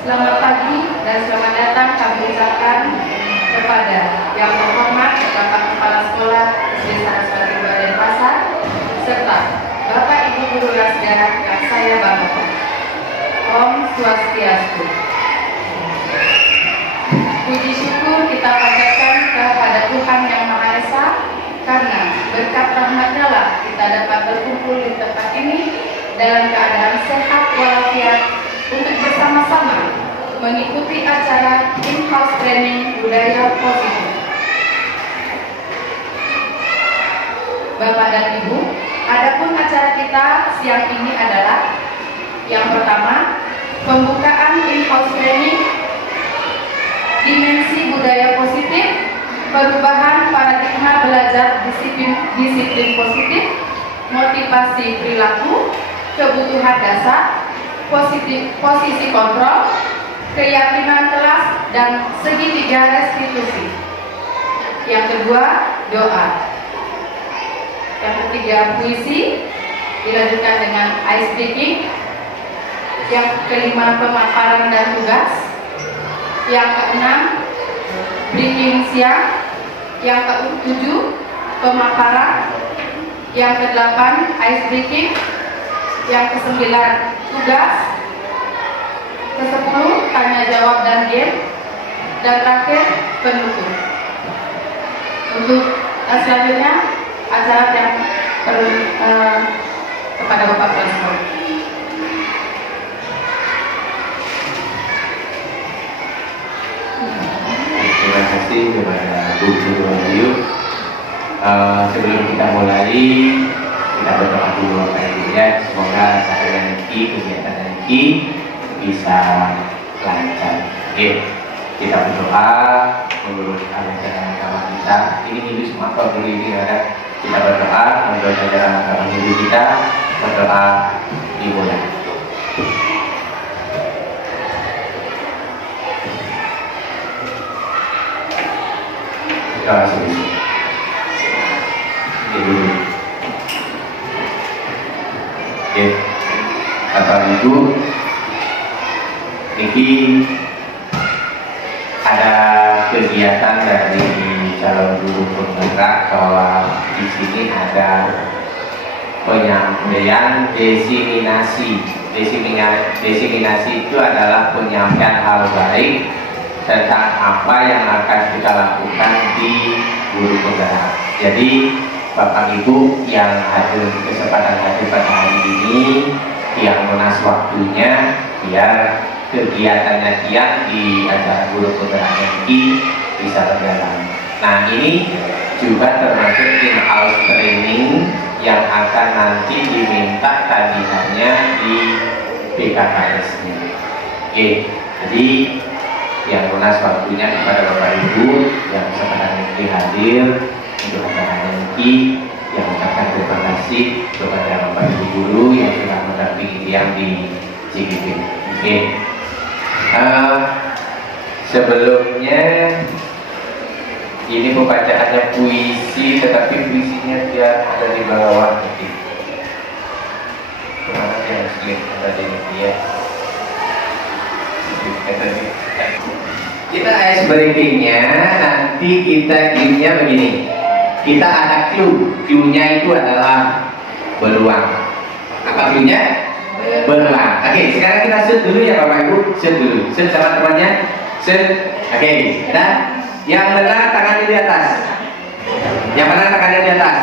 Selamat pagi dan selamat datang kami ucapkan kepada Yang Terhormat Bapak Kepala Sekolah SD Saraswati Badan Pasar serta Bapak Ibu Guru Rasda yang saya banggakan. Om Swastiastu. Puji syukur kita panjatkan kepada Tuhan Yang Maha Esa karena berkat rahmat-Nya lah kita dapat berkumpul di tempat ini dalam keadaan sehat walafiat untuk bersama-sama mengikuti acara in-house training budaya positif. Bapak dan Ibu, adapun acara kita siang ini adalah yang pertama, pembukaan in-house training dimensi budaya positif, perubahan paradigma belajar disiplin positif, motivasi perilaku, kebutuhan dasar, posisi kontrol, keyakinan kelas, dan segitiga restitusi. Yang kedua, doa. Yang ketiga, puisi, dilanjutkan dengan ice breaking. Yang kelima, pemaparan dan tugas. Yang keenam, briefing siang. Yang ketujuh, pemaparan. Yang kedelapan, ice breaking. Yang kesembilan, tugas. Kesepuluh, tanya jawab dan game. Dan terakhir, penutup. Untuk selanjutnya acara yang kepada Bapak Presiden. Terima kasih kepada Bu Guru Wahyu. Sebelum kita mulai, kita berdoa dulu ya. Semoga saya nanti kegiatan nanti bisa lancar. Oke, kita berdoa menurut ajaran agama kita. Ini dulu semua kalau dulu ini ada. Kita berdoa menurut ajaran agama dulu kita. Berdoa dimulai. Terima kasih. Oke, Bapak Ibu, ini ada kegiatan dari calon guru penggerak bahwa di sini ada penyampaian diseminasi. Diseminasi itu adalah penyampaian hal baik tentang apa yang akan kita lakukan di guru penggerak. Jadi Bapak Ibu yang hadir kesempatan hadir pada hari ini, yang lunas waktunya biar kegiatannya dia di acara guru penggerak ini bisa berjalan. Nah, ini juga termasuk in-house training yang akan nanti diminta tagihannya di PKKS-nya. Oke, jadi yang lunas waktunya kepada Bapak Ibu yang kesempatan ini hadir untuk acara ini, yang mengucapkan terima kasih kepada Bapak Ibu guru yang sudah mendampingi yang di CGP. Oke. Sebelumnya ini pembacaannya puisi, tetapi puisinya dia ada di bawah nanti. Kemana yang slide ada di sini ya? Kita ice breakingnya nanti kita game-nya begini. Kita ada clue-nya itu adalah beruang. Apa clue-nya? Beruang. Oke, sekarang kita shoot dulu ya Bapak Ibu. Shoot dulu. Shoot sama temannya. Shoot. Oke, nah yang benar tangannya di atas. Yang benar tangannya di atas.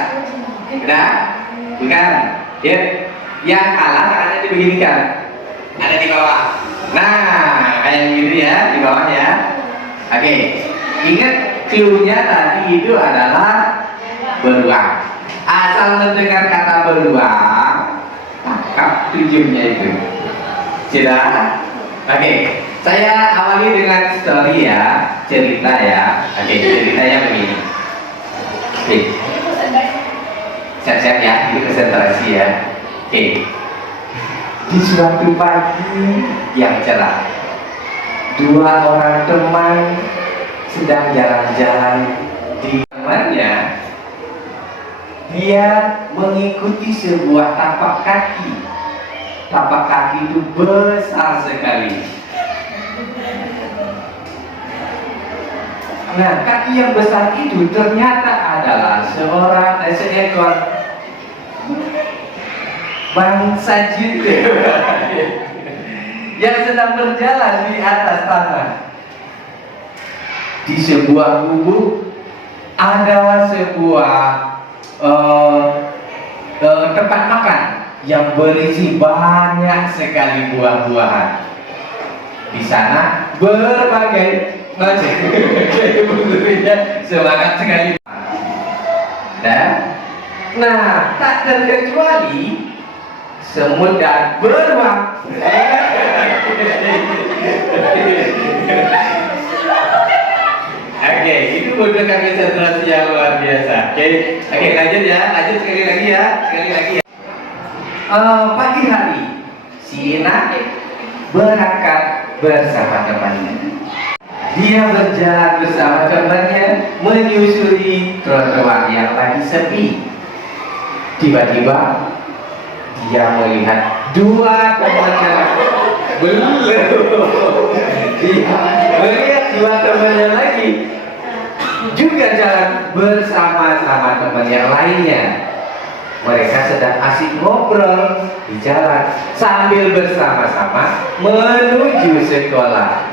Udah? Bukan. Ya. Yang kalah tangannya dibeginikan. Ada di bawah. Nah, kayak gitu ya, di bawah ya. Oke. Ingat clue-nya tadi itu adalah beruang. Asal mendengar kata beruang, tangkap tujuannya itu. Sudah? Oke. Saya awali dengan story ya, cerita ya. Oke, ceritanya begini. Oke. Siap-siap ya, ini konsentrasi ya. Oke. Di suatu pagi yang cerah, dua orang teman sedang jalan-jalan di temannya. Dia mengikuti sebuah tapak kaki. Tapak kaki itu besar sekali. Nah, kaki yang besar itu ternyata adalah seekor bangsa jin yang sedang berjalan di atas tanah. Di sebuah gubuk ada sebuah tempat makan yang berisi banyak sekali buah-buahan. Di sana berbagai macam semangat sekali. Dan nah, tak terkecuali semut dan beruang. Oke, itu butuhkan konsentrasi yang luar biasa. Oke, lanjut ya, lanjut sekali lagi ya. Pagi hari, si Ina berangkat bersama temannya. Dia berjalan bersama temannya menyusuri trotoar yang lagi sepi. Tiba-tiba dia melihat dua temannya. Dia melihat dua temannya lagi juga jalan bersama-sama teman yang lainnya. Mereka sedang asik ngobrol di jalan sambil bersama-sama menuju sekolah.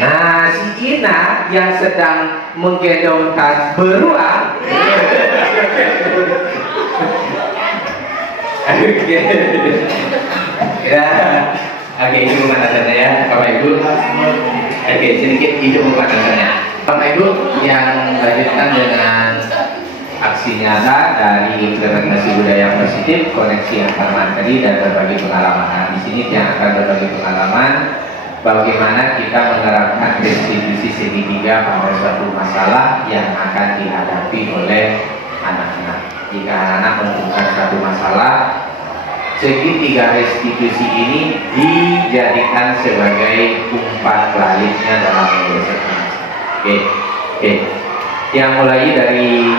Nah, si Ina yang sedang menggendongkan beruang. Oke, itu pemanasannya ya, Bapak Ibu. Oke, sedikit itu pemanasannya. Bapak Ibu yang lanjutkan dengan aksi nyata dari implementasi budaya positif, koneksi antar materi dan berbagi pengalaman. Nah, di sini yang akan berbagi pengalaman bagaimana kita menerapkan restitusi segitiga pada suatu masalah yang akan dihadapi oleh anak-anak. Jika anak-anak menemukan suatu masalah, segitiga restitusi ini dijadikan sebagai umpan baliknya dalam menyelesaikan. Oke. Yang mulai dari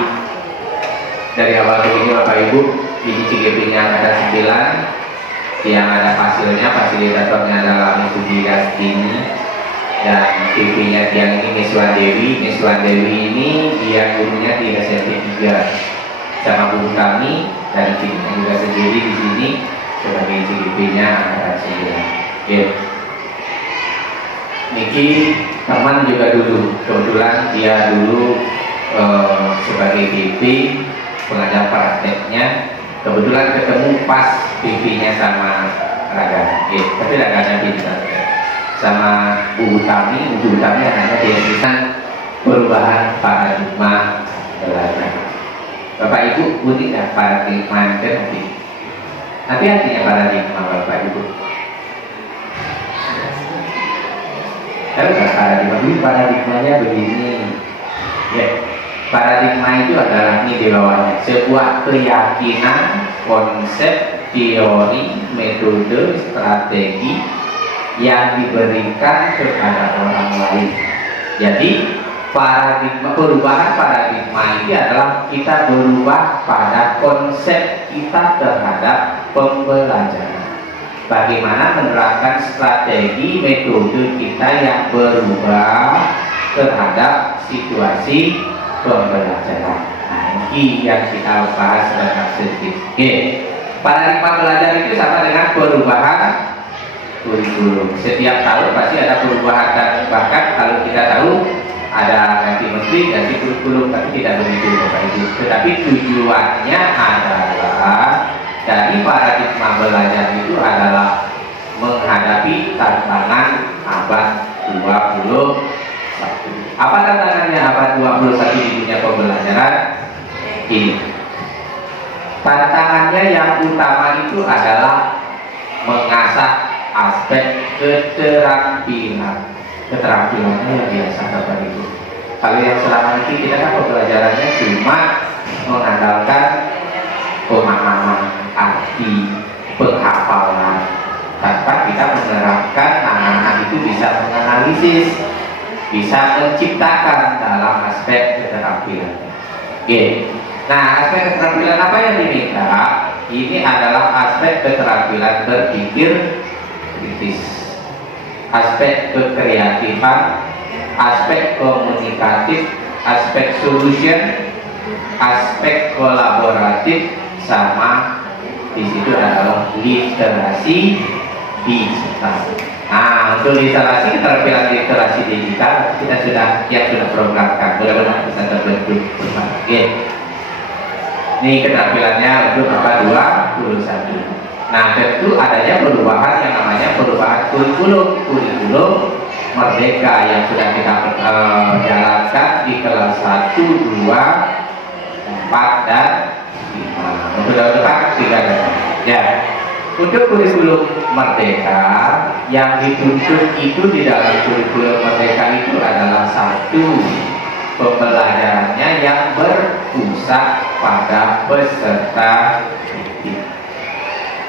awal begini Bapak Ibu, ini CGP-nya ada 9, yang ada hasilnya, fasilitatornya adalah Miss Gastini, dan TV-nya yang ini Miss Wandewi. Miss Wandewi ini dia gurunya di SMP 3 sama guru kami, dan TV-nya juga sendiri di sini sebagai CGP-nya ada 9. Oke. Niki teman juga dulu, kebetulan dia dulu sebagai BP pengajar prakteknya, kebetulan ketemu pas BP-nya sama Raga, tapi Raganya pintar sama Bu Utami anaknya diajarkan perubahan paradigma belajar. Bapak Ibu unik ya paradigma itu tapi artinya paradigma Bapak Ibu. Kalau paradigmanya begini, ya. Paradigma itu adalah ini di bawahnya sebuah keyakinan, konsep, teori, metode, strategi yang diberikan kepada orang lain. Jadi perubahan paradigma ini adalah kita berubah pada konsep kita terhadap pembelajaran. Bagaimana menerapkan strategi metode kita yang berubah terhadap situasi pembelajaran. Nah, ini yang kita bahas dalam sedikit. Oke, paradigma belajar itu sama dengan perubahan kurikulum. Setiap tahun pasti ada perubahan, dan bahkan kalau kita tahu ada ganti menteri, ganti kurikulum, tapi tidak begitu Bapak Ibu. Tetapi tujuannya adalah dari paradigma belajar itu adalah menghadapi tantangan abad 21. Apa tantangannya abad 21 di dunia pembelajaran? Ini tantangannya yang utama itu adalah mengasah aspek keterampilannya yang biasa Bapak Ibu. Kalau yang selama ini kita kan pembelajarannya cuma mengandalkan pemahaman, arti, penghafalan, tanpa kita menerapkan anak-anak itu bisa menganalisis, bisa menciptakan dalam aspek keterampilan. Oke. Nah, aspek keterampilan apa yang diminta? Ini adalah aspek keterampilan berpikir kritis. aspek kekreatifan, aspek komunikatif, aspek solution, aspek kolaboratif, sama di situ adalah literasi digital. Nah, untuk literasi, keterampilan literasi digital kita sudah programkan, mudah-mudahan bisa terbentuk. Oke. Ini keterampilannya untuk apa? 21. Nah, tentu adanya perubahan yang namanya perubahan kurikulum Merdeka yang sudah kita jalankan di kelas 1, 2, 4, dan 5. Mudah-mudahan 3 dan 4. Ya. Untuk kurikulum Merdeka yang dituntut itu di dalam kurikulum Merdeka itu adalah satu, pembelajarannya yang berpusat pada peserta didik.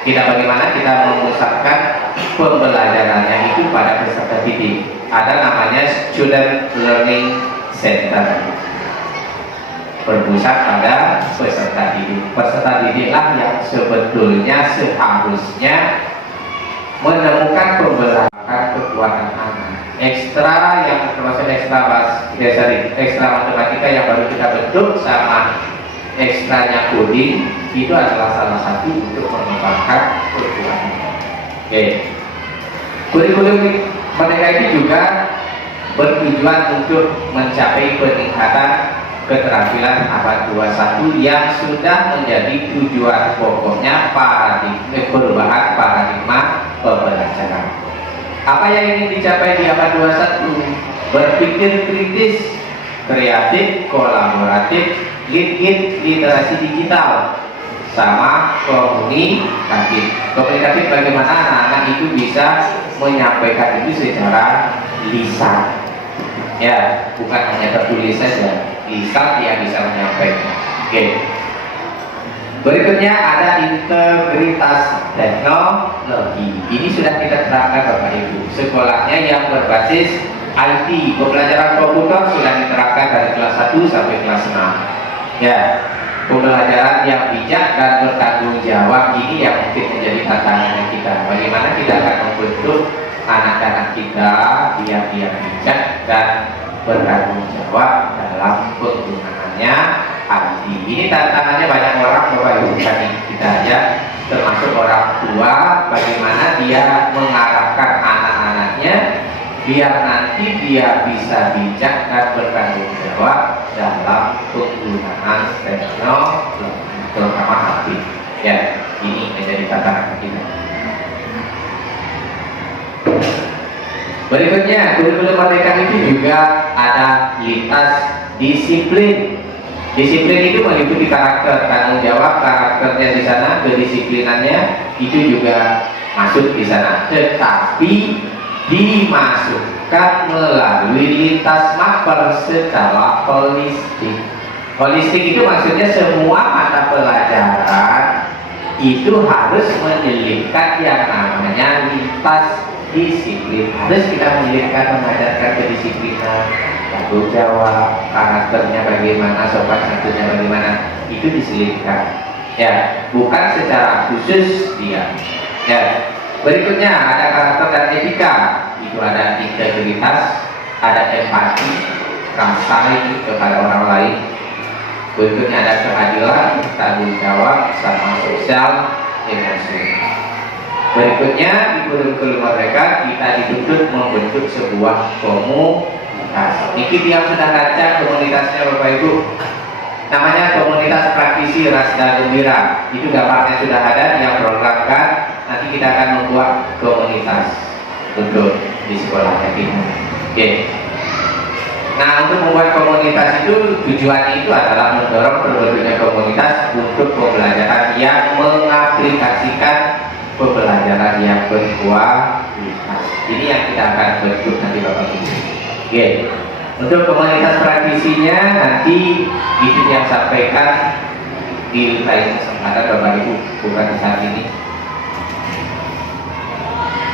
Bagaimana kita memusatkan pembelajarannya itu pada peserta didik. Ada namanya Student Learning Center, berpusat pada peserta didik. Peserta didiklah yang sebetulnya seharusnya menemukan pembelajaran kekuatan anak. Ekstra yang termasuk ekstra matematika yang baru kita bentuk sama ekstranya coding itu adalah salah satu untuk mengembangkan kekuatan. Oke. Kurikulum Merdeka itu juga bertujuan untuk mencapai peningkatan keterampilan abad 21 yang sudah menjadi tujuan pokoknya perubahan paradigma pembelajaran. Apa yang ingin dicapai di abad 21? Berpikir kritis, kreatif, kolaboratif, literasi digital, sama komunikatif. Komunikatif bagaimana anak-anak itu bisa menyampaikan itu secara lisan. Ya, bukan hanya tertulis saja, lisan dia bisa menyampaikan. Oke. Berikutnya ada integritas teknologi. Ini sudah kita terapkan Bapak Ibu. Sekolahnya yang berbasis IT, pembelajaran komputer sudah diterapkan dari kelas 1 sampai kelas 6. Ya, pembelajaran yang bijak dan bertanggung jawab ini yang mungkin menjadi tantangan kita. Bagaimana kita akan membentuk anak-anak kita biar dia bijak dan bertanggung jawab dalam penggunaannya IT. Ini tantangannya banyak orang, Bapak Ibu, bukan kita aja, termasuk orang tua. Bagaimana dia mengarahkan anak-anaknya biar nanti dia bisa bijak dan bertanggung jawab dalam penggunaan teknologi, terutama HP. Ya, ini menjadi tantangan kita. Berikutnya, kurikulum Merdeka itu juga ada lintas disiplin. Disiplin itu meliputi karakter, tanggung jawab karakternya di sana, kedisiplinannya itu juga masuk di sana. Tetapi dimasukkan melalui lintas maper secara holistik. Holistik itu maksudnya semua mata pelajaran itu harus menyelipkan yang namanya lintas disiplin. Harus kita menyelipkan, mengajarkan kedisiplinan, tanggung jawab, karakternya bagaimana, sopan santunnya bagaimana, itu diselipkan. Ya, bukan secara khusus dia. Ya. Berikutnya ada karakter dan etika. Itu ada integritas, ada empati, rasa itu kepada orang lain. Berikutnya ada keadilan, tanggung jawab, sama sosial, emosi. Berikutnya di kurikulum Merdeka kita dituntut membentuk sebuah komunitas. Ini yang sudah rancang komunitasnya Bapak Ibu. Namanya komunitas praktisi Rasda Gembira. Itu gambarnya sudah ada yang programkan. Nanti kita akan membuat komunitas untuk di sekolahnya kita. Oke. Nah, untuk membuat komunitas itu tujuannya itu adalah mendorong terbentuknya komunitas untuk pembelajaran yang mengaplikasikan pembelajaran yang berkualitas. Ini yang kita akan bentuk nanti Bapak Ibu. Oke. Untuk komunitas praktisinya nanti itu yang sampaikan di lain kesempatan Bapak Ibu, bukan di saat ini.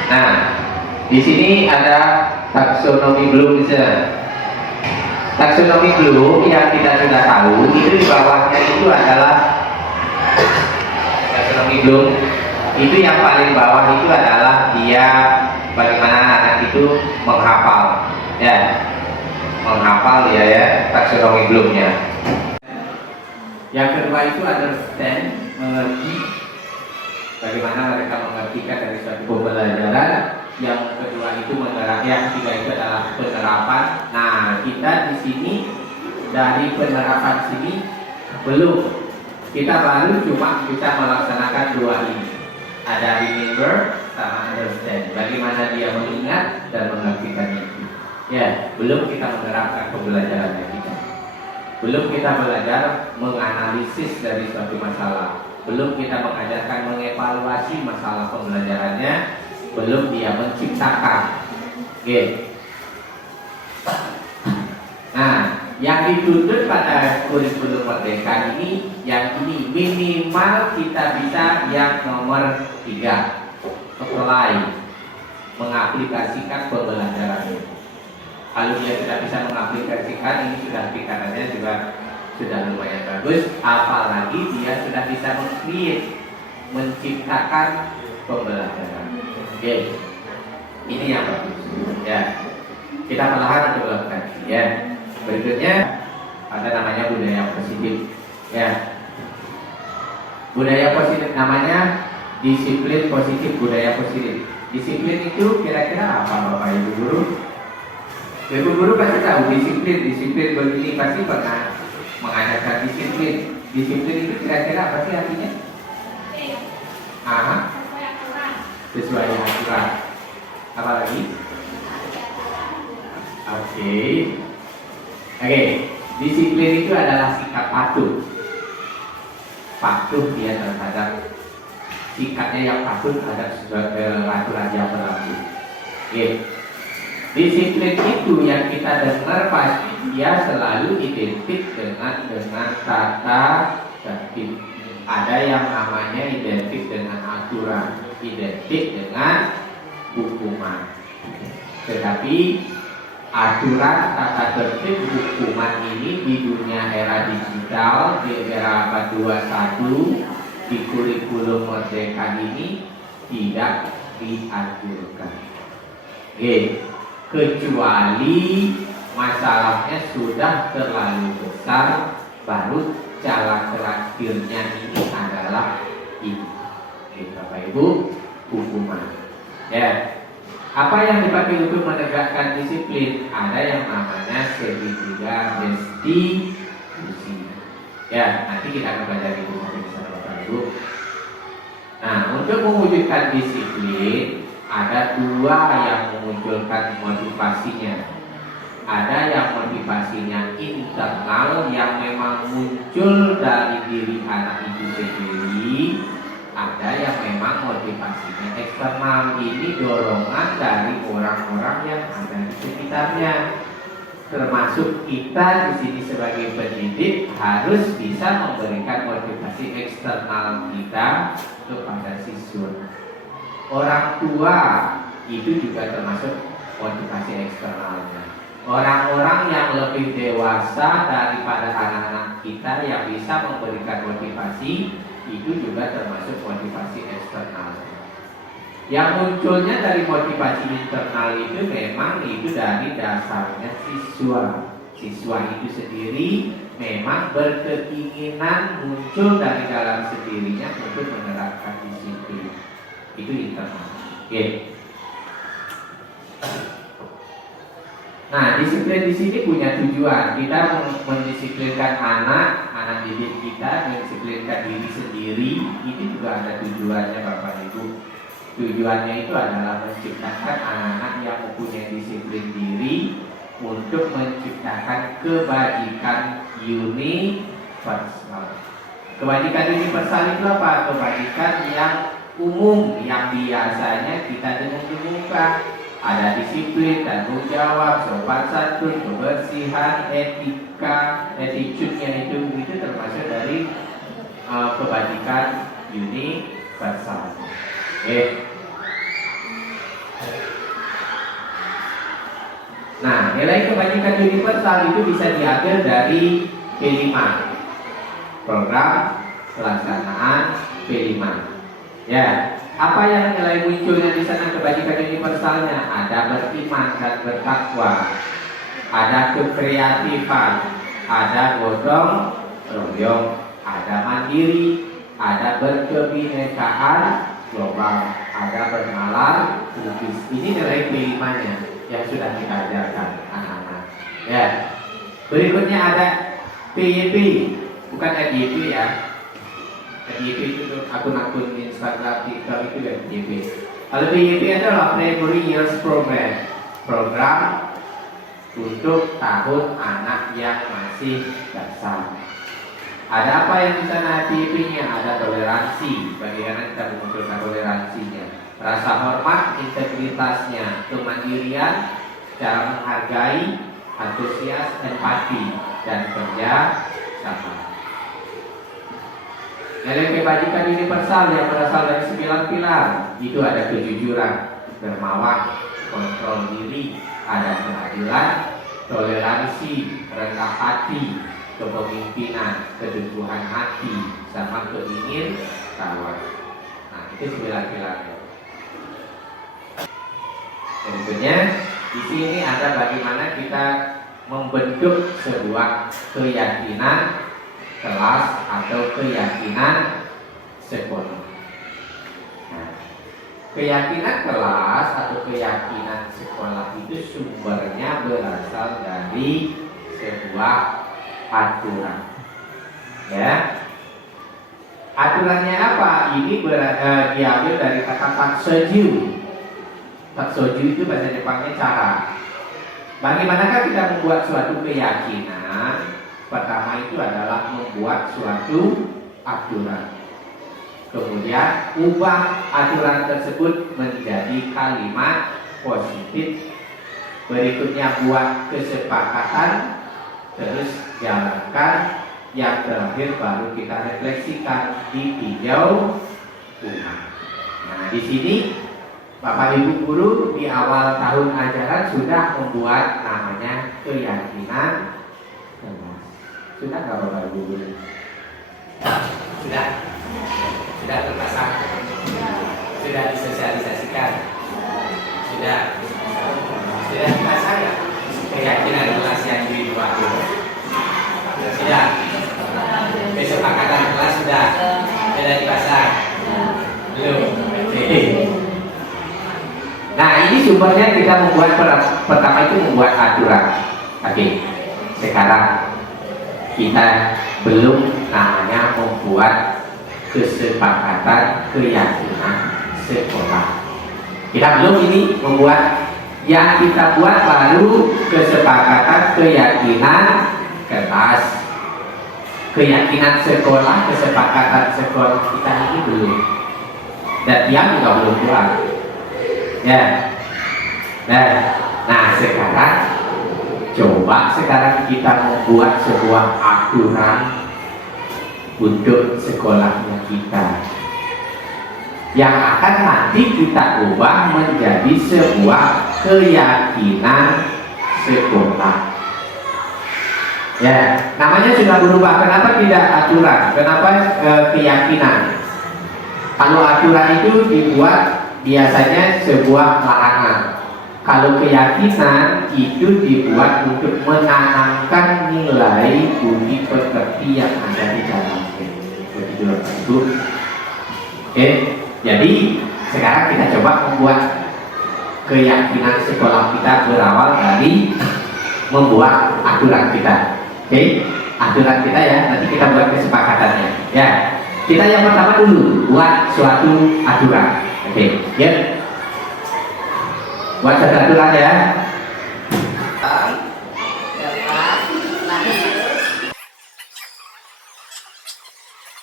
Nah, di sini ada taksonomi Bloom di sana. Taksonomi Bloom yang kita sudah tahu itu di bawahnya itu adalah taksonomi Bloom. Itu yang paling bawah itu adalah dia bagaimana anak itu menghafal, ya, menghafal ya taksonomi Bloomnya. Yang kedua itu understand, mengerti, bagaimana mereka mengertikan dari suatu pembelajaran. Yang kedua itu menerapkan, yang ketiga itu adalah penerapan. Nah, kita di sini dari penerapan sini belum, kita baru cuma bisa melaksanakan dua ini. Ada remember sama understand. Bagaimana dia mengingat dan mengertikan itu. Ya, belum kita menerapkan pembelajarannya kita. Belum kita belajar menganalisis dari suatu masalah. Belum kita mengajarkan mengevaluasi masalah pembelajarannya. Belum dia menciptakan. Oke. Nah, yang dituntut pada kurikulum merdeka ini, yang ini minimal kita bisa yang nomor 3, apply, mengaplikasikan pembelajaran. Kalau dia sudah bisa mengaplikasikan, ini sudah tingkatannya juga sudah lumayan bagus. Apalagi dia sudah bisa menciptakan pembelajaran. Oke, ini yang bagus. Ya, kita perlahan untuk melakukan. Ya. Berikutnya ada namanya budaya positif. Ya, budaya positif namanya disiplin positif, budaya positif. Disiplin itu kira-kira apa, Bapak Ibu guru? Ibu guru pasti tahu disiplin begini pasti pernah mengajarkan disiplin. Disiplin itu kira-kira apa sih artinya? Sesuai aturan. Apa lagi? Oke, disiplin itu adalah sikap patuh. Patuh dia terhadap sikapnya yang patuh terhadap aturan yang berlaku. Oke. Disiplin itu yang kita dengar pasti dia selalu identik dengan tata tertib. Ada yang namanya identik dengan aturan, identik dengan hukuman. Tetapi aturan tata tertib hukuman ini di dunia era digital, di era abad 21, di kurikulum merdeka ini tidak dianjurkan. Kecuali masalahnya sudah terlalu besar, baru cara terakhirnya ini adalah ini. Bapak Ibu, hukuman. Ya. Apa yang dipakai untuk menegakkan disiplin? Ada yang namanya segitiga restitusi. Ya, nanti kita akan belajar itu bersama Bapak Ibu. Nah, untuk mewujudkan disiplin ada dua yang memunculkan motivasinya. Ada yang motivasinya internal yang memang muncul dari diri anak itu sendiri. Ada yang memang motivasinya eksternal, ini dorongan dari orang-orang yang ada di sekitarnya. Termasuk kita di sini sebagai pendidik harus bisa memberikan motivasi eksternal kita kepada siswa. Orang tua itu juga termasuk motivasi eksternalnya. Orang-orang yang lebih dewasa daripada anak-anak kita yang bisa memberikan motivasi itu juga termasuk motivasi eksternal. Yang munculnya dari motivasi internal itu memang itu dari dasarnya siswa. Siswa itu sendiri memang berkeinginan muncul dari dalam sendirinya untuk menerapkan disiplin. Itu internal. Oke. Nah, disiplin di sini punya tujuan. Kita mendisiplinkan anak didik kita, mendisiplinkan diri sendiri. Itu juga ada tujuannya, Bapak Ibu. Tujuannya itu adalah menciptakan anak-anak yang mempunyai disiplin diri untuk menciptakan kebajikan universal. Kebajikan universal itu apa? Kebajikan yang umum, yang biasanya kita dengung-dengungkan. Ada disiplin, tanggung jawab, sopan santun, kebersihan, etika, attitude-nya itu termasuk dari kebajikan universal. Nah, nilai kebajikan universal itu bisa diambil dari P5, program pelaksanaan P5. Ya, Apa yang mulai munculnya di sana kebajikan universalnya? Ada beriman dan bertakwa, ada kekreatifan, ada gotong royong, ada mandiri, ada berkebinekaan global, ada bernalar lukis. Ini nilai kelimanya yang sudah kita ajarkan anak-anak. Ya. Berikutnya ada PYP, bukan FYP ya. FYP itu akun-akun Instagram, TikTok itu ya PYP. Kalau PYP adalah Primary Years Program, program untuk tahun anak yang masih dasar. Ada apa yang di sana PYP-nya? Ada toleransi, bagaimana kita memunculkan toleransinya, rasa hormat, integritasnya, kemandirian, cara menghargai, antusias, empati, dan kerja sama. Nilai kebajikan universal yang berasal dari 9 pilar itu ada kejujuran, dermawan, kontrol diri, ada keadilan, toleransi, rendah hati, kepemimpinan, keteguhan hati, sama keingintahuan. Nah, itu 9 pilarnya. Berikutnya, di sini ada bagaimana kita membentuk sebuah keyakinan kelas atau keyakinan sekolah. Nah, keyakinan kelas atau keyakinan sekolah itu sumbernya berasal dari sebuah aturan. Ya, aturannya apa? Ini diambil dari kata taksoju. Taksoju itu bahasa Jepangnya cara. Bagaimanakah kita membuat suatu keyakinan? Pertama itu adalah membuat suatu aturan. Kemudian ubah aturan tersebut menjadi kalimat positif. Berikutnya buat kesepakatan, terus jalankan. Yang terakhir baru kita refleksikan di tinjau ulang. Nah, di sini Bapak Ibu guru di awal tahun ajaran sudah membuat namanya keyakinan kelas. Sudah nggak Bapak Ibu guru? Sudah? Sudah terpasang? Sudah disosialisasikan? Sudah? Sudah dipasang ya? Keyakinan kelas yang dibuat sudah? Kesepakatan kelas sudah? Sudah dipasang? Belum? Oke. Nah, ini sumbernya kita membuat pertama itu membuat aturan. Oke. Sekarang kita belum namanya membuat kesepakatan keyakinan sekolah. Kita belum ini membuat. Yang kita buat baru kesepakatan keyakinan kelas, keyakinan sekolah, kesepakatan sekolah kita ini belum. Dan yang juga belum buat. Ya. Nah, sekarang coba kita membuat sebuah aturan untuk sekolahnya kita, yang akan nanti kita ubah menjadi sebuah keyakinan sekolah. Ya, namanya sudah berubah. Kenapa tidak aturan? Kenapa keyakinan? Kalau aturan itu dibuat biasanya sebuah larangan. Kalau keyakinan itu dibuat untuk menanamkan nilai budi pekerti yang ada di dalamnya. Begitu Bapak Ibu. Oke. Jadi sekarang kita coba membuat keyakinan sekolah kita berawal dari membuat aturan kita. Oke, aturan kita ya. Nanti kita buat kesepakatannya. Ya, kita yang pertama dulu buat suatu aturan. Oke, ya. Buat suatu aturan ya.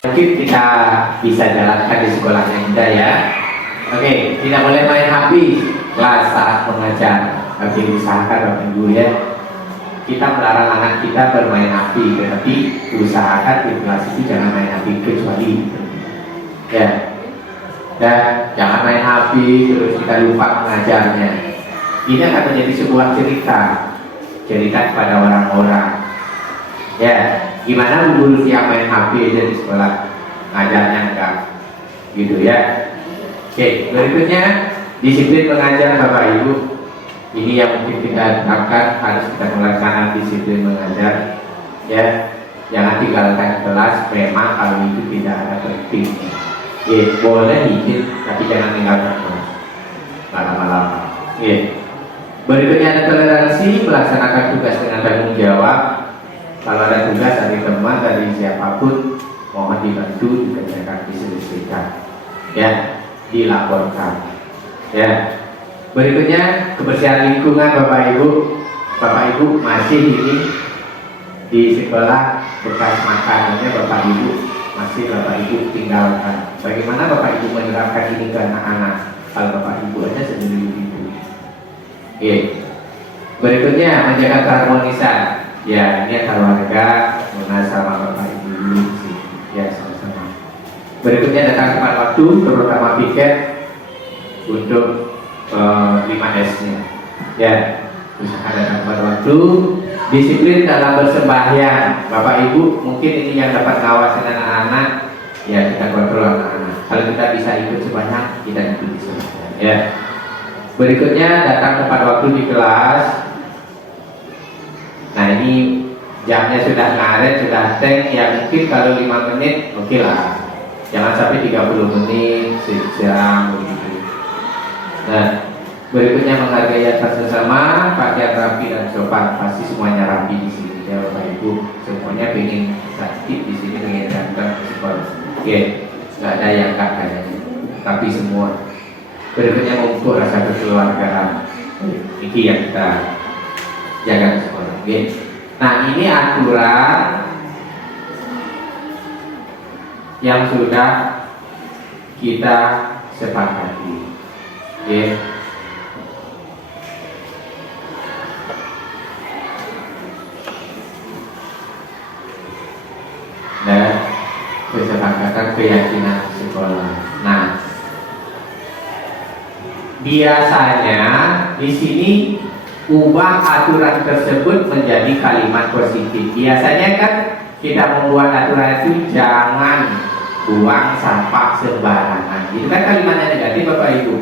Mungkin kita bisa jalankan di sekolahnya kita ya. Oke, tidak boleh main HP kelas saat mengajar. Oke, usahakan Bapak Ibu ya. Kita melarang anak kita bermain HP, tetapi usahakan di kelas itu jangan main HP kecuali ya. Dan jangan main HP terus kita lupa mengajarnya. Ini akan menjadi sebuah cerita kepada orang-orang. Ya, gimana guru yang main HP aja di sekolah, ngajarnya enggak, gitu ya. Oke, berikutnya disiplin mengajar Bapak Ibu. Ini yang mungkin kita terapkan, harus kita melaksanakan disiplin mengajar. Ya, jangan tinggalkan kelas memang kalau itu tidak ada penting. Ya, boleh izin tapi jangan tinggalkan kelas lama-lama. Ya. Berikutnya ada toleransi, melaksanakan tugas dengan tanggung jawab. Kalau ada tugas dari teman, dari siapapun, mohon dibantu, dikerjakan, diselesaikan, ya, dilaporkan. Ya. Berikutnya kebersihan lingkungan Bapak Ibu masih ini di sekolah bekas makanannya Bapak Ibu masih Bapak Ibu tinggalkan. Bagaimana Bapak Ibu menerapkan ini ke anak-anak? Kalau Bapak Ibu aja sendiri itu. Oke. Berikutnya menjaga keharmonisan. Ya, ini keluarga sama Bapak Ibu dulu sih. Ya, sama-sama. Berikutnya datang tepat waktu, terutama piket untuk 5S-nya. Ya, usaha datang tepat waktu. Disiplin dalam bersembahyang. Bapak Ibu mungkin ini yang dapat ngawasin anak-anak. Ya, kita kontrol anak-anak. Kalau kita bisa ikut sebanyak, kita ikuti sebanyak. Ya. Berikutnya datang tepat waktu di kelas. Nah, ini jamnya sudah ngaret, sudah tank. Ya mungkin kalau 5 menit oke lah. Jangan sampai 30 menit, sejam begitu. Nah, berikutnya menghargai atas sesama, pakaian rapi dan sopan. Pasti semuanya rapi di sini ya Bapak Ibu. Semuanya pengen sakit di sini, pengen datang ke sekolah. Oke, nggak ada yang kakaknya, tapi semua. Berikutnya memupuk rasa kekeluargaan. Ini yang kita jaga di sekolah. Oke. Nah, ini aturan yang sudah kita sepakati. Oke. Dan kesepakatan keyakinan sekolah. Nah, biasanya di sini ubah aturan tersebut menjadi kalimat positif. Biasanya kan kita membuat aturan itu jangan buang sampah sembarangan. Itu kan kalimatnya negatif Bapak Ibu.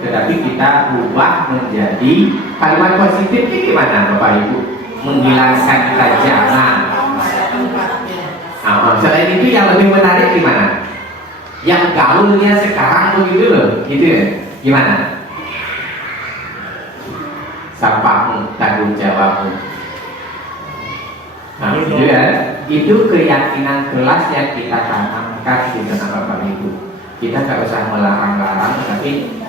Tetapi kita ubah menjadi kalimat positif ini gimana Bapak Ibu? Menghilangkan kata jangan. Nah, selain itu yang lebih menarik gimana? Yang gaulnya sekarang begitu loh, gitu ya? Gimana? Sampahmu, tanggung jawabmu. Nah, itu ya, itu keyakinan kelas yang kita tanamkan di dalam Bapak Ibu. Kita nggak usah melarang-larang, tapi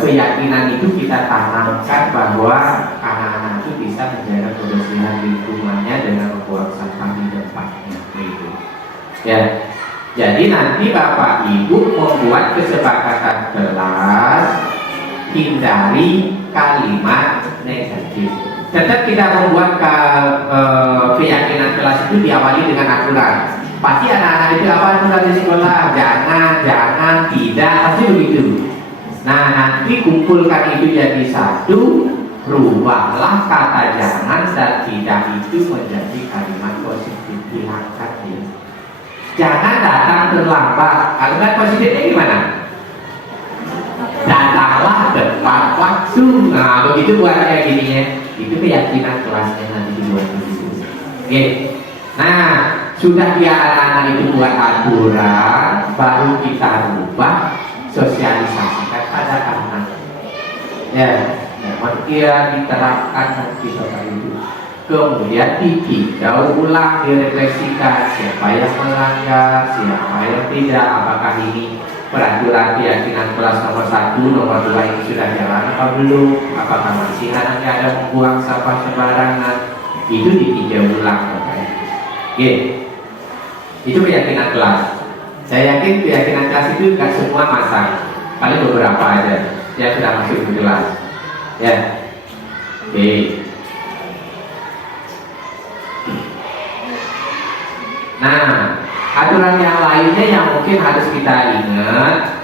keyakinan itu kita tanamkan bahwa anak-anak itu bisa menjaga kebersihan lingkungannya dengan membuang sampah di tempatnya. Gitu. Ya, jadi nanti Bapak Ibu membuat kesepakatan kelas, hindari kalimat negatif. Tetap kita membuat keyakinan kelas itu diawali dengan aturan. Pasti anak-anak itu apa aturan di sekolah? Jangan, tidak, pasti begitu. Nah, nanti kumpulkan itu jadi satu, rubahlah kata jangan dan tidak itu menjadi kalimat positif, hilangkan ya. Jangan datang terlambat. Kalimat positifnya gimana? Datanglah tepat waktu. Nah, begitu buat kayak gininya. Itu keyakinan kelasnya nanti dibuat begitu. Oke. Nah, sudah dia anak-anak itu buat aturan, baru kita rubah, sosialisasikan pada anak. Ya, kira diterapkan nanti Bapak Ibu. Kemudian ditinjau ulang, direfleksikan siapa yang melanggar, siapa yang tidak, apakah ini peraturan keyakinan kelas nomor 1, nomor 2 ini sudah jalan apa belum, apakah masih anaknya ada membuang sampah sembarangan. Itu ditinjau ulang Bapak Ibu. Oke, itu keyakinan kelas. Saya yakin keyakinan kelas itu tidak semua masang, paling beberapa aja yang sudah masuk ke kelas. Ya, oke. Nah, aturan yang lainnya yang mungkin harus kita ingat.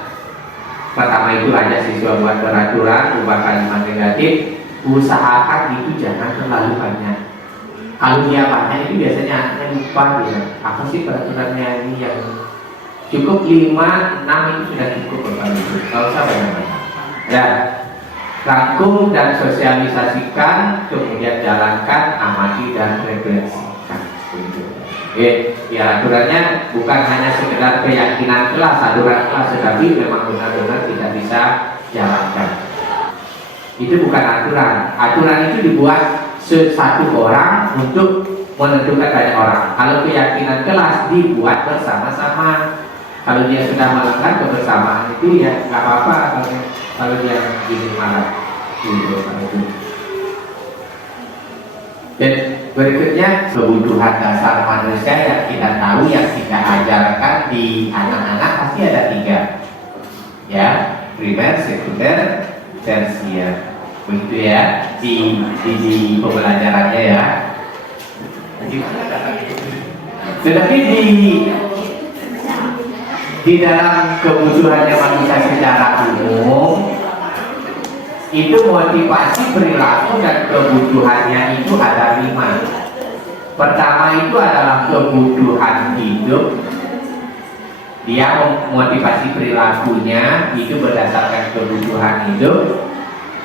Pertama itu aja siswa buat peraturan, ubah kalimat negatif. Usahakan itu jangan terlalu banyak. Kalau dia banyak itu biasanya anaknya lupa ya. Apa sih peraturannya ini yang Cukup 5, 6 itu sudah cukup Bapak Ibu. Nggak usah banyak-banyak. Ya, rangkum dan sosialisasikan, kemudian jalankan, amati dan refleksikan. Oke, ya aturannya bukan hanya sekedar keyakinan kelas, aturan kelas, tetapi memang benar-benar tidak bisa jalankan. Itu bukan aturan. Aturan itu dibuat satu orang untuk menentukan banyak orang. Kalau keyakinan kelas dibuat bersama-sama. Kalau dia sudah melanggar kebersamaan itu ya nggak apa-apa kalau dia gini malah gitu. Dan berikutnya kebutuhan dasar manusia yang kita tahu yang kita ajarkan di anak-anak pasti ada 3, ya, primer, sekunder, tersier, begitu ya di pembelajarannya ya. Tetapi di dalam kebutuhannya manusia secara umum itu motivasi perilaku dan kebutuhannya itu ada 5. Pertama itu adalah kebutuhan hidup. Dia motivasi perilakunya itu berdasarkan kebutuhan hidup.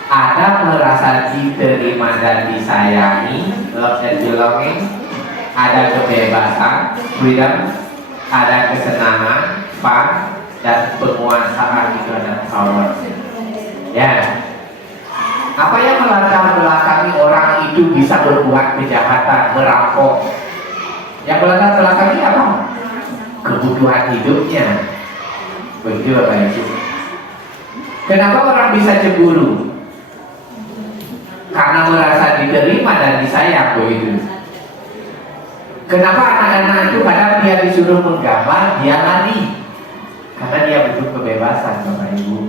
Ada merasa diterima dan disayangi, love and belonging. Ada kebebasan, freedom. Ada kesenangan, fun, dan penguasaan itu ada power. Ya, apa yang melatar belakangi orang itu bisa berbuat kejahatan, merampok? Yang melatar belakangi apa? Kebutuhan hidupnya. Begitu Bapak Ibu. Kenapa orang bisa cemburu? Karena merasa diterima dan disayang, begitu. Kenapa anak-anak itu kadang dia disuruh menggambar, dia lari? Karena dia butuh kebebasan, Bapak Ibu.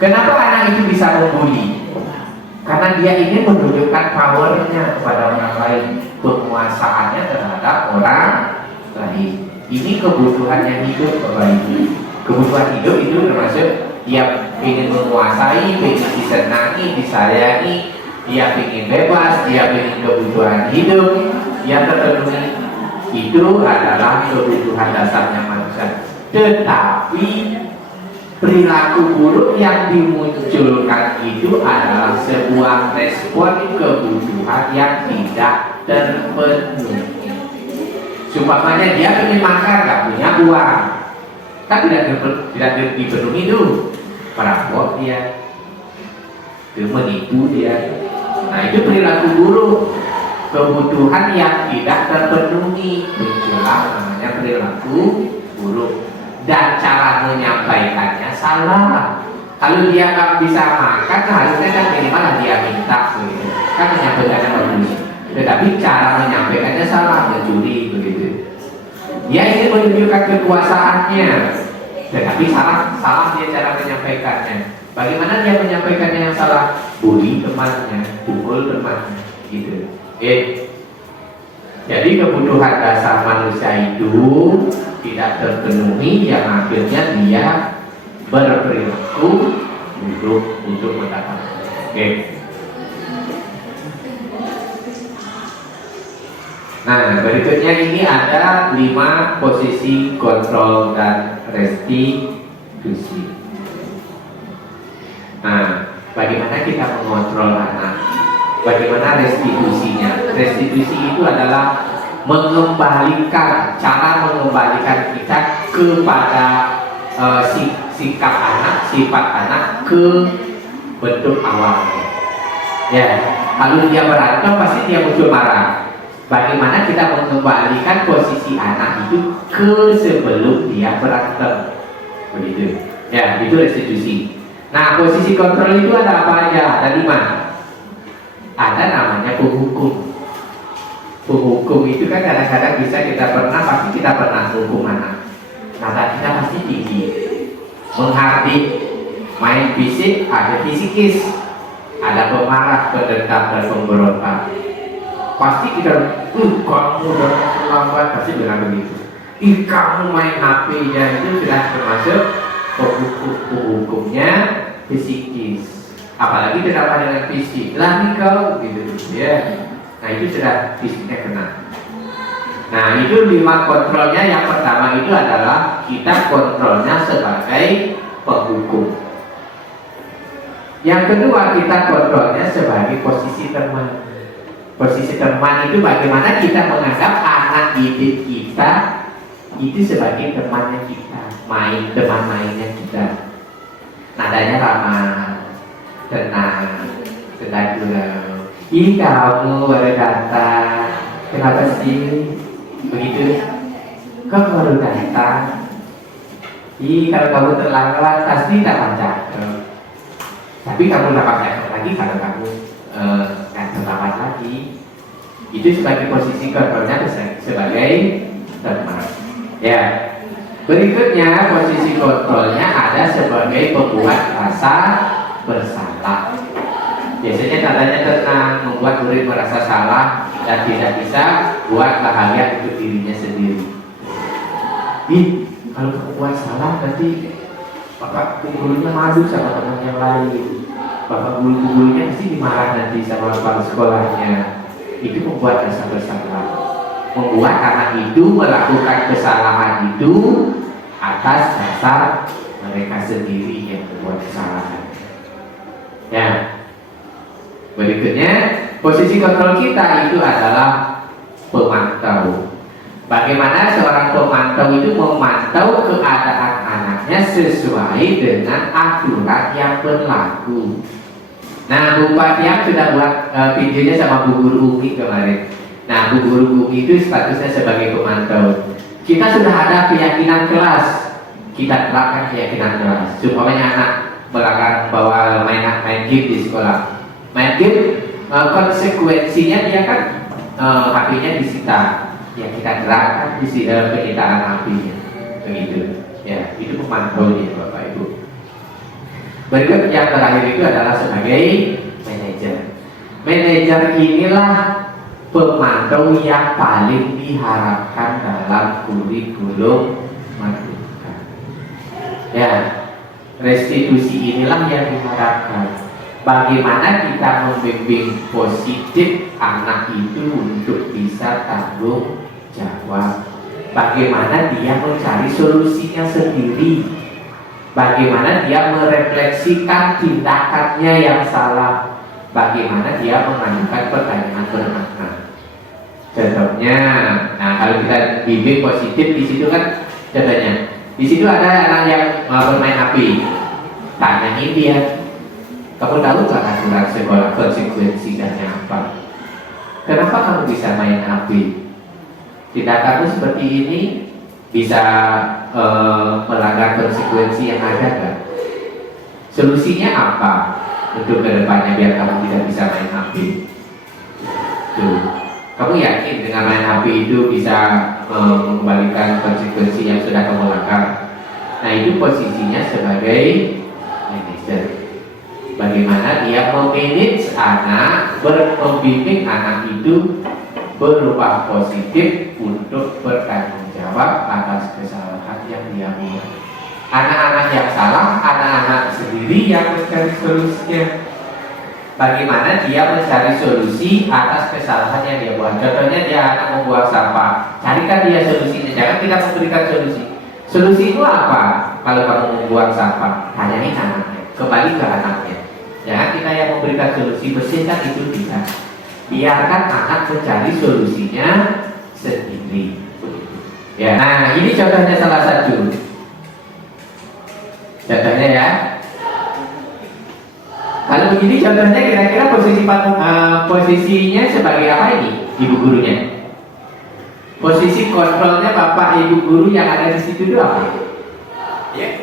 Kenapa anak itu bisa membuli? Karena dia ingin menunjukkan powernya kepada orang lain, penguasaannya terhadap orang lain. Ini kebutuhannya hidup, Bapak Ibu. Kebutuhan hidup itu termasuk dia ingin menguasai, ingin disenangi, disayangi. Dia ingin bebas, dia ingin kebutuhan hidup yang terpenuhi. Itu adalah kebutuhan dasarnya manusia. Tetapi perilaku buruk yang dimunculkan itu adalah sebuah respon kebutuhan yang tidak terpenuhi. Sumpamanya dia ingin makan, nggak punya uang, kan tidak dipenuhi dulu. Perampok dia, menipu dia. Nah itu perilaku buruk, kebutuhan yang tidak terpenuhi, muncullah namanya perilaku buruk. Dan cara menyampaikannya salah. Kalau dia nggak bisa makan, harusnya kan minimal dia minta, begitu. Kan menyampaikannya bagus. Tetapi cara menyampaikannya salah, mencuri, begitu. Dia ingin menunjukkan kekuasaannya, tetapi salah dia cara menyampaikannya. Bagaimana dia menyampaikannya yang salah? Bully temannya, pukul temannya, gitu. Jadi kebutuhan dasar manusia itu tidak terpenuhi, yang akhirnya dia berperilaku untuk mendapatkan. Nah, berikutnya ini ada 5 posisi kontrol dan restitusi. Nah, bagaimana kita mengontrol anak? Bagaimana restitusinya? Restitusi itu adalah mengembalikan, cara mengembalikan kita kepada sikap anak, sifat anak ke bentuk awalnya. Ya, kalau dia berantem pasti dia muncul marah. Bagaimana kita mengembalikan posisi anak itu ke sebelum dia berantem? Begitu. Ya, itu restitusi. Nah, posisi kontrol itu ada apa aja? Ada 5. Ada namanya penghukum. Penghukum itu kan kadang-kadang pasti kita pernah hukum anak. Kata kita pasti tinggi, menghardik, main fisik, ada fisikis, ada pemarah, pendendam dan pemberontak. Pasti kita, kamu udah terlambat, pasti bilang begitu. Kamu main HP, ya itu sudah termasuk penghukumnya fisikis. Apalagi ditambah dengan fisik, lah nih kau, gitu ya. Nah itu sudah fisiknya kena. Nah, itu 5 kontrolnya. Yang pertama itu adalah kita kontrolnya sebagai penghukum. Yang kedua, kita kontrolnya sebagai posisi teman. Posisi teman itu bagaimana kita menganggap anak didik kita itu sebagai temannya kita, teman mainnya kita. Nadanya ramah, tenang, sedang gurau. Ih, kamu baru datang, kenapa sih begitu? Kamu baru datang. Ih, kalau kamu terlambat pasti dapat cakep. Tapi kamu dapat cakep lagi kalau kamu nggak terlambat lagi. Itu sebagai posisi kontrolnya sebagai teman. Ya. Berikutnya posisi kontrolnya ada sebagai pembuat rasa bersalah. Biasanya tandanya tenang, membuat murid merasa salah dan tidak bisa buat bahagia untuk dirinya sendiri. Ih, kalau kamu buat salah nanti bapak gurunya malu sama teman yang lain. Bapak guru-gurunya pasti dimarah nanti sama kepala sekolahnya. Itu membuat rasa bersalah. Membuat anak itu melakukan kesalahan itu atas dasar mereka sendiri yang membuat kesalahan. Ya. Berikutnya, posisi kontrol kita itu adalah pemantau. Bagaimana seorang pemantau itu memantau keadaan anaknya sesuai dengan aturan yang berlaku. Nah, Bu Patiam sudah buat videonya sama Bu Guru Umi kemarin. Nah, Bu Guru Umi itu statusnya sebagai pemantau. Kita sudah ada keyakinan kelas, kita terapkan keyakinan kelas. Supaya anak melanggar bahwa main game di sekolah. Main game konsekuensinya dia kan HP-nya disita. Ya kita terapkan di penyitaan HP-nya. Begitu. Ya, itu pemantaunya Bapak Ibu. Berikut yang terakhir itu adalah sebagai manajer. Manajer inilah pemantau yang paling diharapkan dalam kurikulum merdeka. Ya, restitusi inilah yang diharapkan. Bagaimana kita membimbing positif anak itu untuk bisa tanggung jawab. Bagaimana dia mencari solusinya sendiri. Bagaimana dia merefleksikan tindakannya yang salah. Bagaimana dia mengajukan pertanyaan bermakna. Contohnya, nah kalau kita bimbing positif di situ kan, contohnya, di situ ada anak yang bermain api. Tanyain dia, kamu tahu nggak aturan sekolah konsekuensinya apa? Kenapa kamu bisa main api? Tindakanmu seperti ini bisa melanggar konsekuensi yang ada kan? Solusinya apa untuk kedepannya biar kamu tidak bisa main api? Tuh, kamu yakin dengan main api itu bisa mengembalikan konsekuensi yang sudah kamu langgar? Nah, itu posisinya sebagai manajer. Bagaimana dia memanage anak, membimbing anak itu berubah positif untuk bertanggung jawab atas kesalahan yang dia buat. Anak-anak yang salah, anak-anak sendiri yang mencari solusinya. Bagaimana dia mencari solusi atas kesalahan yang dia buat. Contohnya dia anak membuang sampah, carikan dia solusinya. Jangan kita memberikan solusi. Solusi itu apa? Kalau kamu membuang sampah, tanyain anaknya, kembali ke anaknya. Jangan kita yang memberikan solusi, bersihkan itu tidak. Biarkan anak mencari solusinya sendiri. Ya, nah ini contohnya salah satu. Contohnya ya. Kalau begini contohnya kira-kira posisinya sebagai apa ini, ibu gurunya? Posisi kontrolnya bapak ibu guru yang ada di situ itu apa? Ya.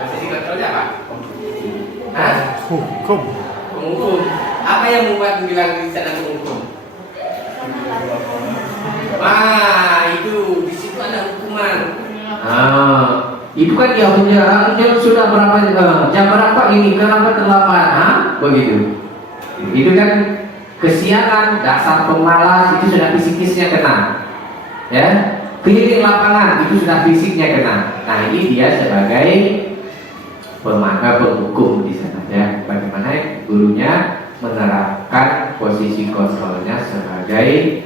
Posisi kontrolnya apa? Hah? Hukum. Penghukum. Apa yang membuat bilang di sana penghukum? Itu di situ ada hukuman. Itu kan dia sudah berapa jam berapa ini kenapa terlambat? Begitu. Itu kan kesiangan, dasar pemalas, itu sudah fisikisnya kena. Ya, keliling lapangan itu sudah fisiknya kena. Nah, ini dia sebagai penghukum di sana ya. Bagaimana gurunya menerapkan posisi kontrolnya sebagai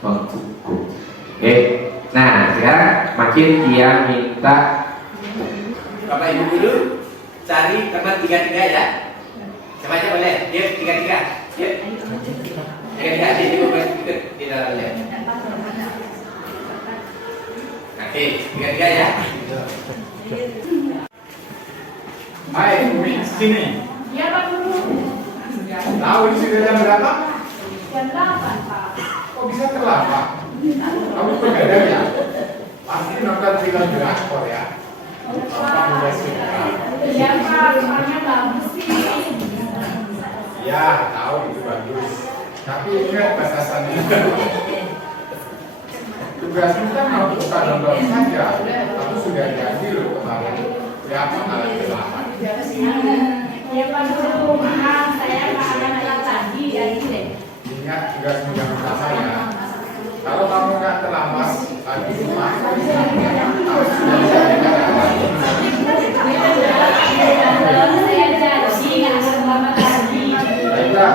penghukum. Oke. Nah, sekarang makin dia minta Bapak Ibu dulu cari teman tiga-tiga ya. Semuanya boleh. Yuk, tiga-tiga. Yuk. Tiga-tiga di ikut di dalamnya. Oke, tiga-tiga ya. Hai, Umi, sini. Ya Pak Guru. Tahu ini sudah jam berapa? Jam 8 Pak. Kok bisa terlambat? Kamu begadang ya? Pasti nonton film drakor ya? Kamu udah suka? Iya Pak, soalnya bagus sih. Ya, tahu itu bagus. Tapi ingat batasannya. Tugasmu kan mau buka nonton saja. Kamu sudah janji loh kemarin. Ya, malah terlambat. Ya Pak Guru, maaf saya Pak anak tadi ya itu deh. Ingat tugasmu yang utama ya. Kalau kamu nggak terlambat, lagi rumah, kamu sudah bisa dikatakan. Saya janji nggak selama tadi. Baiklah,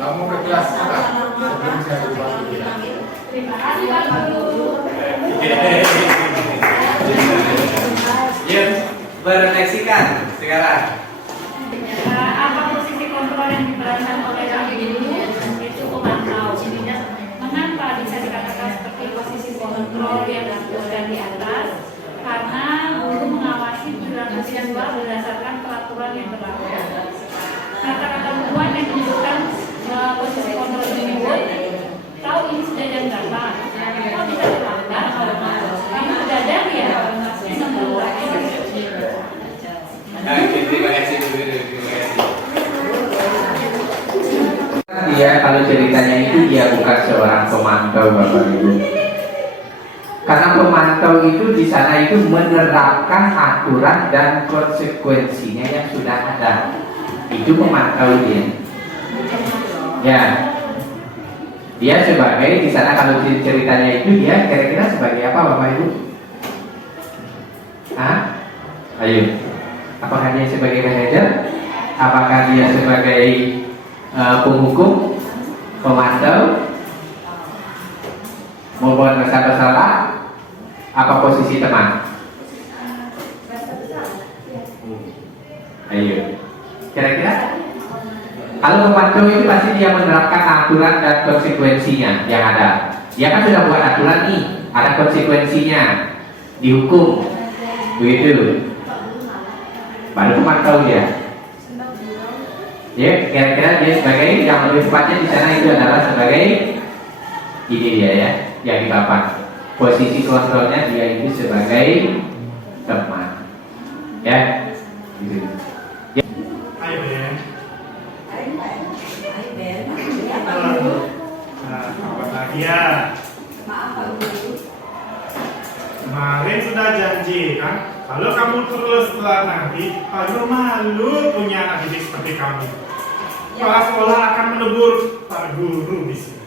kamu ke kelas kita sebelum saya berubah pikiran. Terima kasih Pak Guru. Yuk, berefleksikan sekarang. Apa posisi kontrol yang diperankan oleh kami dulu itu pemantau. Mengapa bisa dikatakan seperti posisi kontrol yang disebutkan di atas? Karena guru mengawasi perilaku siswa berdasarkan peraturan yang berlaku. Kata-kata bukuan yang menyebutkan posisi kontrol tersebut, tahu ini sudah jam berapa? Kok bisa terlambat? Kamu sudah ada ya? Terima kasih. Dia kalau ceritanya itu dia bukan seorang pemantau Bapak Ibu. Karena pemantau itu di sana itu menerapkan aturan dan konsekuensinya yang sudah ada. Itu pemantau dia. Ya. Dia sebagai di sana kalau ceritanya itu dia kira-kira sebagai apa Bapak Ibu? Hah? Ayo. Apakah dia sebagai manajer? Apakah dia sebagai penghukum, pemantau, membuat bersalah? Apa posisi teman? Ayo. Kira-kira? Kalau pemantau itu pasti dia menerapkan aturan dan konsekuensinya yang ada. Dia kan sudah buat aturan nih, ada konsekuensinya, dihukum, begitu. Baru pemantau dia. Ya, kira-kira dia sebagai yang lebih tepatnya di sana itu adalah sebagai ini dia ya, yang di papan. Posisi kontrolnya dia itu sebagai teman. Ya, gitu. Ya. Hai Ben. Nah, kapan lagi ya? Maaf Pak Guru. Kemarin sudah janji kan, kalau kamu terus telat nanti, Pak Guru malu punya anak didik seperti kamu. Kepala sekolah akan menegur Pak Guru di sini.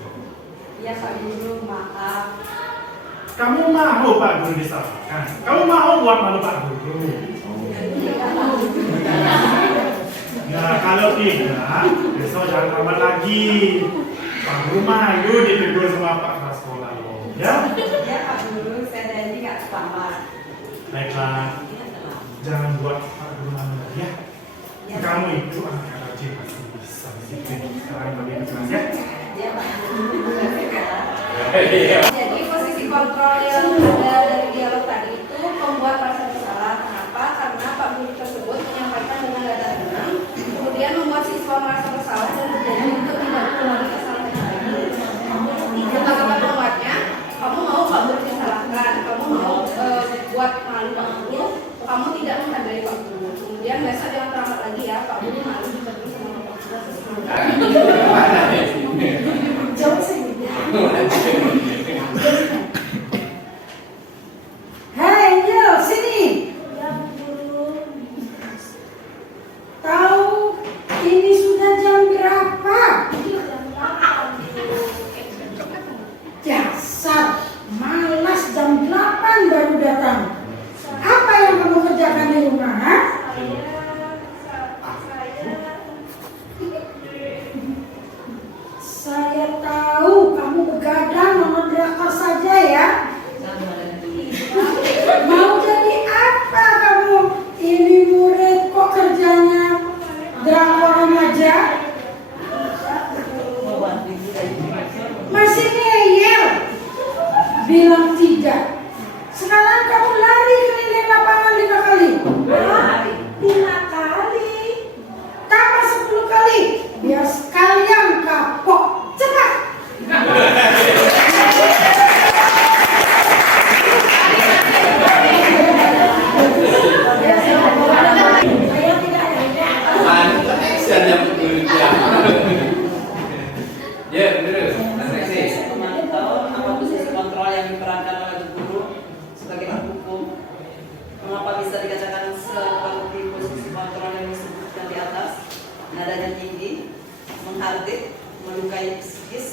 Ya Pak Guru, maaf. Kamu mau Pak Guru disalahkan? Kamu mau buat malu Pak Guru? Nah, kalau tidak, besok jangan lambat lagi. Pak Guru malu ditegur sama Pak Kepala Sekolah loh. Ya? Ya Pak Guru, saya janji nggak selamat. Baiklah, jangan buat Pak Guru malu lagi ya. Ya. Kamu itu anak yang rajin pasti bisa disiplin. Sekarang bagi kelas ya. Ya Pak Guru. Jadi posisi kontrol yang ada dari dialog tadi itu membuat merasa bersalah. Kenapa? Karena Pak Guru tersebut menyampaikan dengan nada tenang, kemudian membuat siswa merasa bersalah dan berjanji untuk tidak mengulangi kesalahan lagi. Kata-kata penguatnya, kamu mau Pak Guru disalahkan, kamu mau buat malu Pak Guru, kamu tidak menghargai Pak Guru. Kemudian besok jangan terlambat lagi ya, Pak Guru malu ditegur sama Pak Guru. Jauh sih. Hei Angel, sini. Tahu ini sudah jam berapa? Dasar malas, jam 8 baru datang. Apa yang kamu kerjakan di rumah? Ha?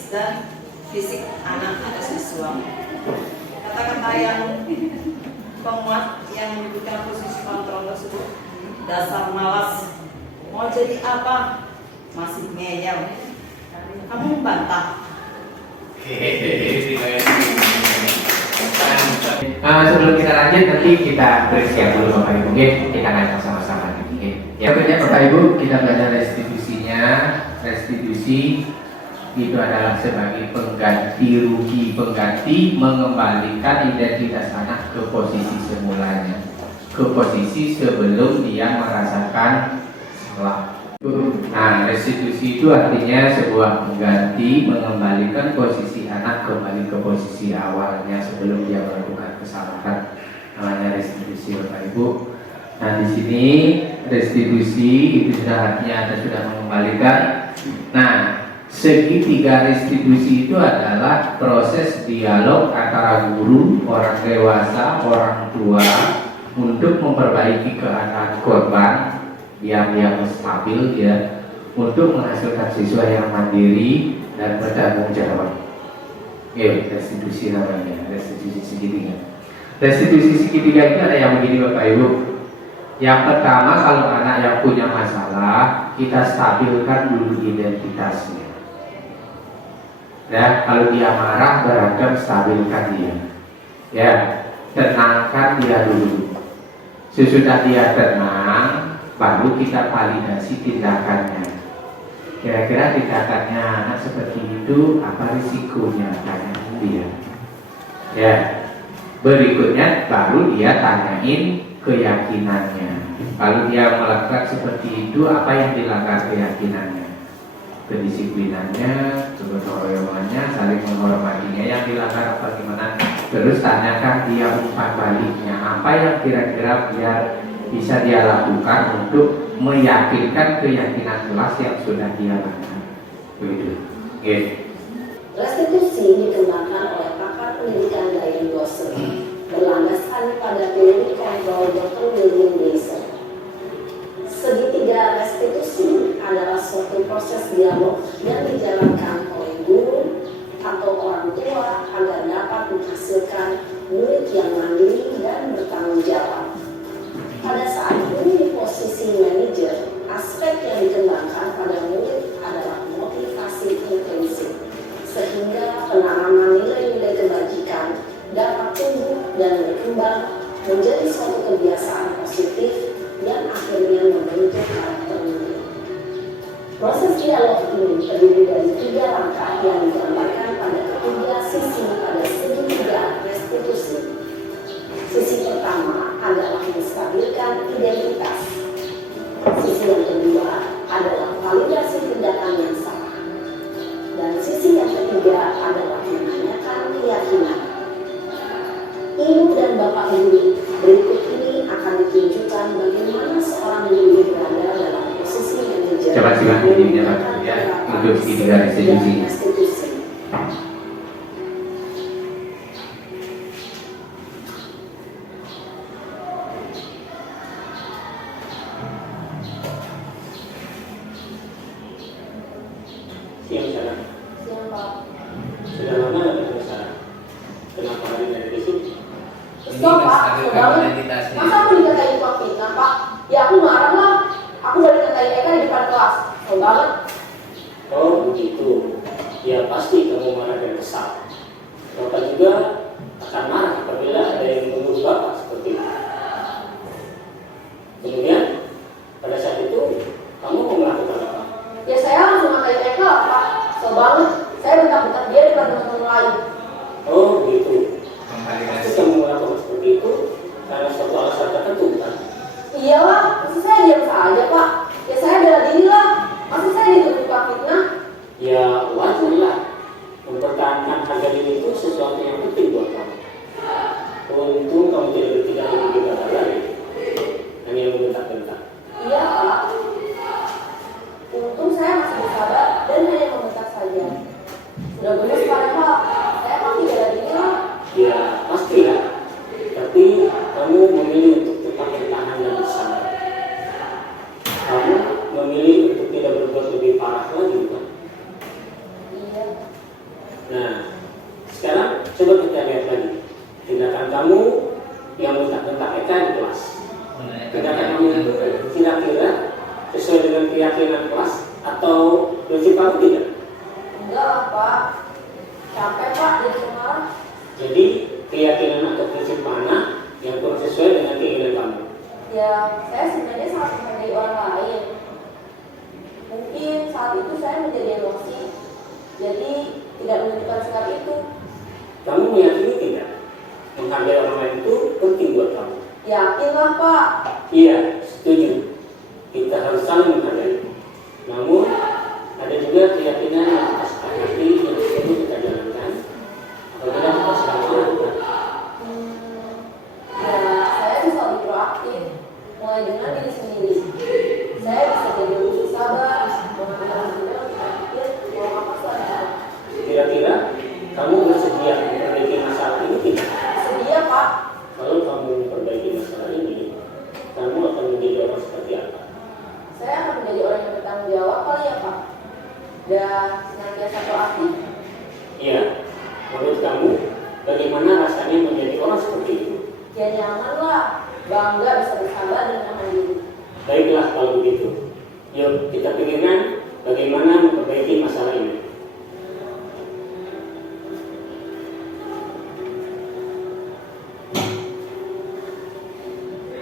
dan fisik anak atau siswa. Kata-kata yang penguat yang menyebutkan posisi kontrol tersebut: dasar malas, mau jadi apa, masih ngeyel, kamu membantah. Sebelum kita lanjut, nanti kita bersiap dulu Bapak Ibu, kita nanya sama-sama nanti. Ya, berikutnya Bapak Ibu, kita belajar restitusinya. Restitusi itu adalah sebagai pengganti rugi, pengganti mengembalikan identitas anak ke posisi semulanya, ke posisi sebelum dia merasakan salah. Nah, restitusi itu artinya sebuah pengganti mengembalikan posisi anak kembali ke posisi awalnya sebelum dia melakukan kesalahan. Namanya restitusi Bapak Ibu. Nah, di sini restitusi itu sudah artinya Anda sudah mengembalikan. Nah, segitiga restitusi itu adalah proses dialog antara guru, orang dewasa, orang tua untuk memperbaiki keadaan korban yang stabil ya, untuk menghasilkan siswa yang mandiri dan bertanggung jawab. Ya, restitusi namanya, restitusi segitiga. Restitusi segitiga itu ada yang begini Bapak Ibu. Yang pertama, kalau anak yang punya masalah, kita stabilkan dulu identitasnya. Ya, kalau dia marah, beragam, stabilkan dia. Ya, tenangkan dia dulu. Sesudah dia tenang, baru kita validasi tindakannya. Kira-kira tindakannya anak seperti itu, apa risikonya? Tanyain dia. Ya, berikutnya baru dia tanyain keyakinannya. Kalau dia melakukan seperti itu, apa yang dilanggar keyakinannya? Kedisiplinannya, kegotoroyomannya, saling menghormatinya, yang dilanggar apa gimana? Terus tanyakan dia umpan baliknya, apa yang kira-kira biar bisa dia lakukan untuk meyakinkan keyakinan kelas yang sudah dia lakukan. Begitu. Okay. Restitusi dikembangkan oleh pakar pendidikan Diane Gosser berlandaskan pada teori kontrol Dr. William Glaser. Segitiga restitusi adalah suatu proses dialog yang dijalankan oleh guru atau orang tua agar dapat menghasilkan murid yang mandiri dan bertanggung jawab. Pada saat guru di posisi manajer, aspek yang dikembangkan pada murid adalah motivasi intrinsik, sehingga penanaman nilai-nilai kebajikan dapat tumbuh dan berkembang menjadi suatu kebiasaan positif yang akhirnya membentuk karakter murid. Proses dialog ini terdiri dari 3 langkah yang digambarkan pada ketiga sisi pada segitiga restitusi. Sisi pertama adalah menstabilkan identitas. Sisi yang kedua adalah validasi tindakan yang salah. Dan sisi yang ketiga adalah menanyakan keyakinan. Ibu dan Bapak Guru, berikut ini akan ditunjukkan bagaimana seorang guru berada dalam posisi manajer. Coba simak videonya Pak ya, untuk segitiga restitusi. Siang sana. Siang Pak. Sudah lama datang ke sana. Kenapa hari ini ada di sini? Stop Pak, masa aku dikatain Pak fitnah Pak? Ya aku marah lah. Aku balik katain Eka di depan kelas. Tahu banget. Oh begitu. Ya pasti kamu marah dan kesal. Bapak juga akan marah apabila ada yang menuduh Bapak seperti itu. Kemudian pada saat itu kamu mau melakukan apa? Ya saya langsung ngatain Eka Pak. Tahu banget. Saya bentak-bentak dia di depan teman-teman lain. Oh begitu. Pasti kamu melakukan seperti itu karena suatu alasan tertentu kan? Iyalah, masa saya diam saja Pak? Ya saya bela diri lah. Masa saya dituduh Pak fitnah? Ya wajar lah. Mempertahankan harga diri itu sesuatu yang penting buat kamu. Untung kamu tidak bertindak lebih gagah lagi, hanya membentak-bentak. Iya Pak. Untung saya masih bersabar dan hanya membentak saja. Sudah benar Pak. Saya kan tidak bela diri lah. Ya pastilah. Tapi kamu memilih untuk tetap bertahan dan bersabar. Kamu memilih untuk tidak berbuat lebih parah lagi, bukan? Iya. kira-kira sesuai dengan keyakinan kelas atau prinsip kamu tidak? Enggak lah Pak, capek Pak jadi pemalas. Jadi keyakinan atau prinsip mana yang kurang sesuai dengan keinginan kamu? Ya, saya sebenarnya sangat menghargai orang lain. Mungkin saat itu saya menjadi emosi, jadi tidak menunjukkan sikap itu. Kamu meyakini tidak? Menghargai orang lain itu penting buat kamu. Yakinlah Pak. Iya, setuju. Kita harus saling menghargai. Namun, ada juga keyakinan yang kita sepakati yang perlu kita jalankan apabila kita sedang melakukan. Ya, saya bisa lebih proaktif, mulai dengan diri sendiri. Saya bisa jadi lebih sabar, mengambil juga berpikir bahwa apa saja. Kira-kira kamu bersedia memperbaiki masalah ini tidak? Sedia Pak. Kalau kamu memperbaiki masalah ini, kamu akan menjadi orang seperti apa? Saya akan menjadi orang yang bertanggung jawab kali ya Pak. Dan senantiasa proaktif. Iya, menurut kamu bagaimana rasanya menjadi orang seperti itu? Ya nyaman lah, bangga bisa bersabar dan menahan diri. Baiklah kalau begitu. Yuk kita pikirkan bagaimana memperbaiki masalah ini.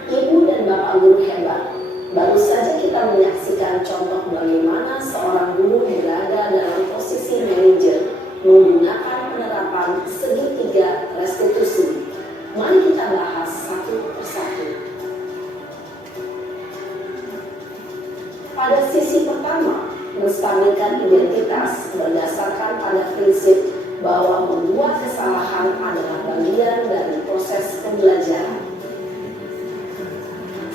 Ibu dan Bapak guru hebat, baru saja kita menyaksikan contoh bagaimana seorang guru berada dalam posisi manajer menggunakan penerapan segitiga restitusi. Mari kita bahas satu persatu. Pada sisi pertama, menstabilkan identitas berdasarkan pada prinsip bahwa membuat kesalahan adalah bagian dari proses pembelajaran.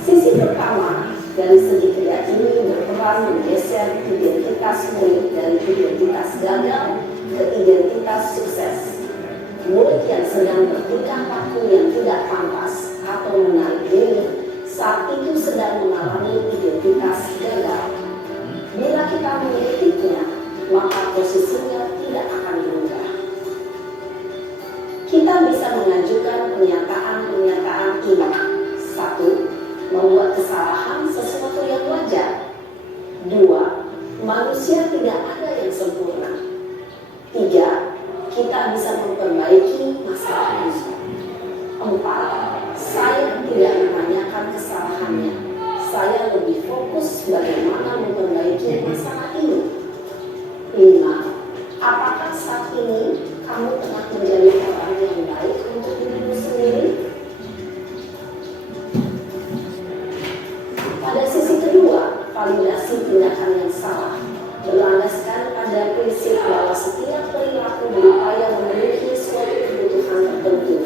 Sisi pertama dari segitiga ini berperan menggeser identitas murid dari identitas gagal ke identitas sukses. Murid yang sedang bertingkah laku yang tidak pantas atau menarik diri saat itu sedang mengalami identitas gagal. Bila kita memilikinya, maka posisinya tidak akan berubah. Kita bisa mengajukan pernyataan-pernyataan ini. 1. Membuat kesalahan sesuatu yang wajar. 2. Manusia tidak ada yang sempurna. 3. Kita bisa memperbaiki masalah ini. 4. Saya tidak menanyakan kesalahannya. Saya lebih fokus bagaimana memperbaiki masalah ini. 5. Apakah saat ini kamu tengah menjadi orang yang baik untuk dirimu sendiri? Pada sisi kedua, validasi tindakan yang salah berlandaskan pada prinsip bahwa setiap perilaku berupaya memiliki suatu kebutuhan tertentu.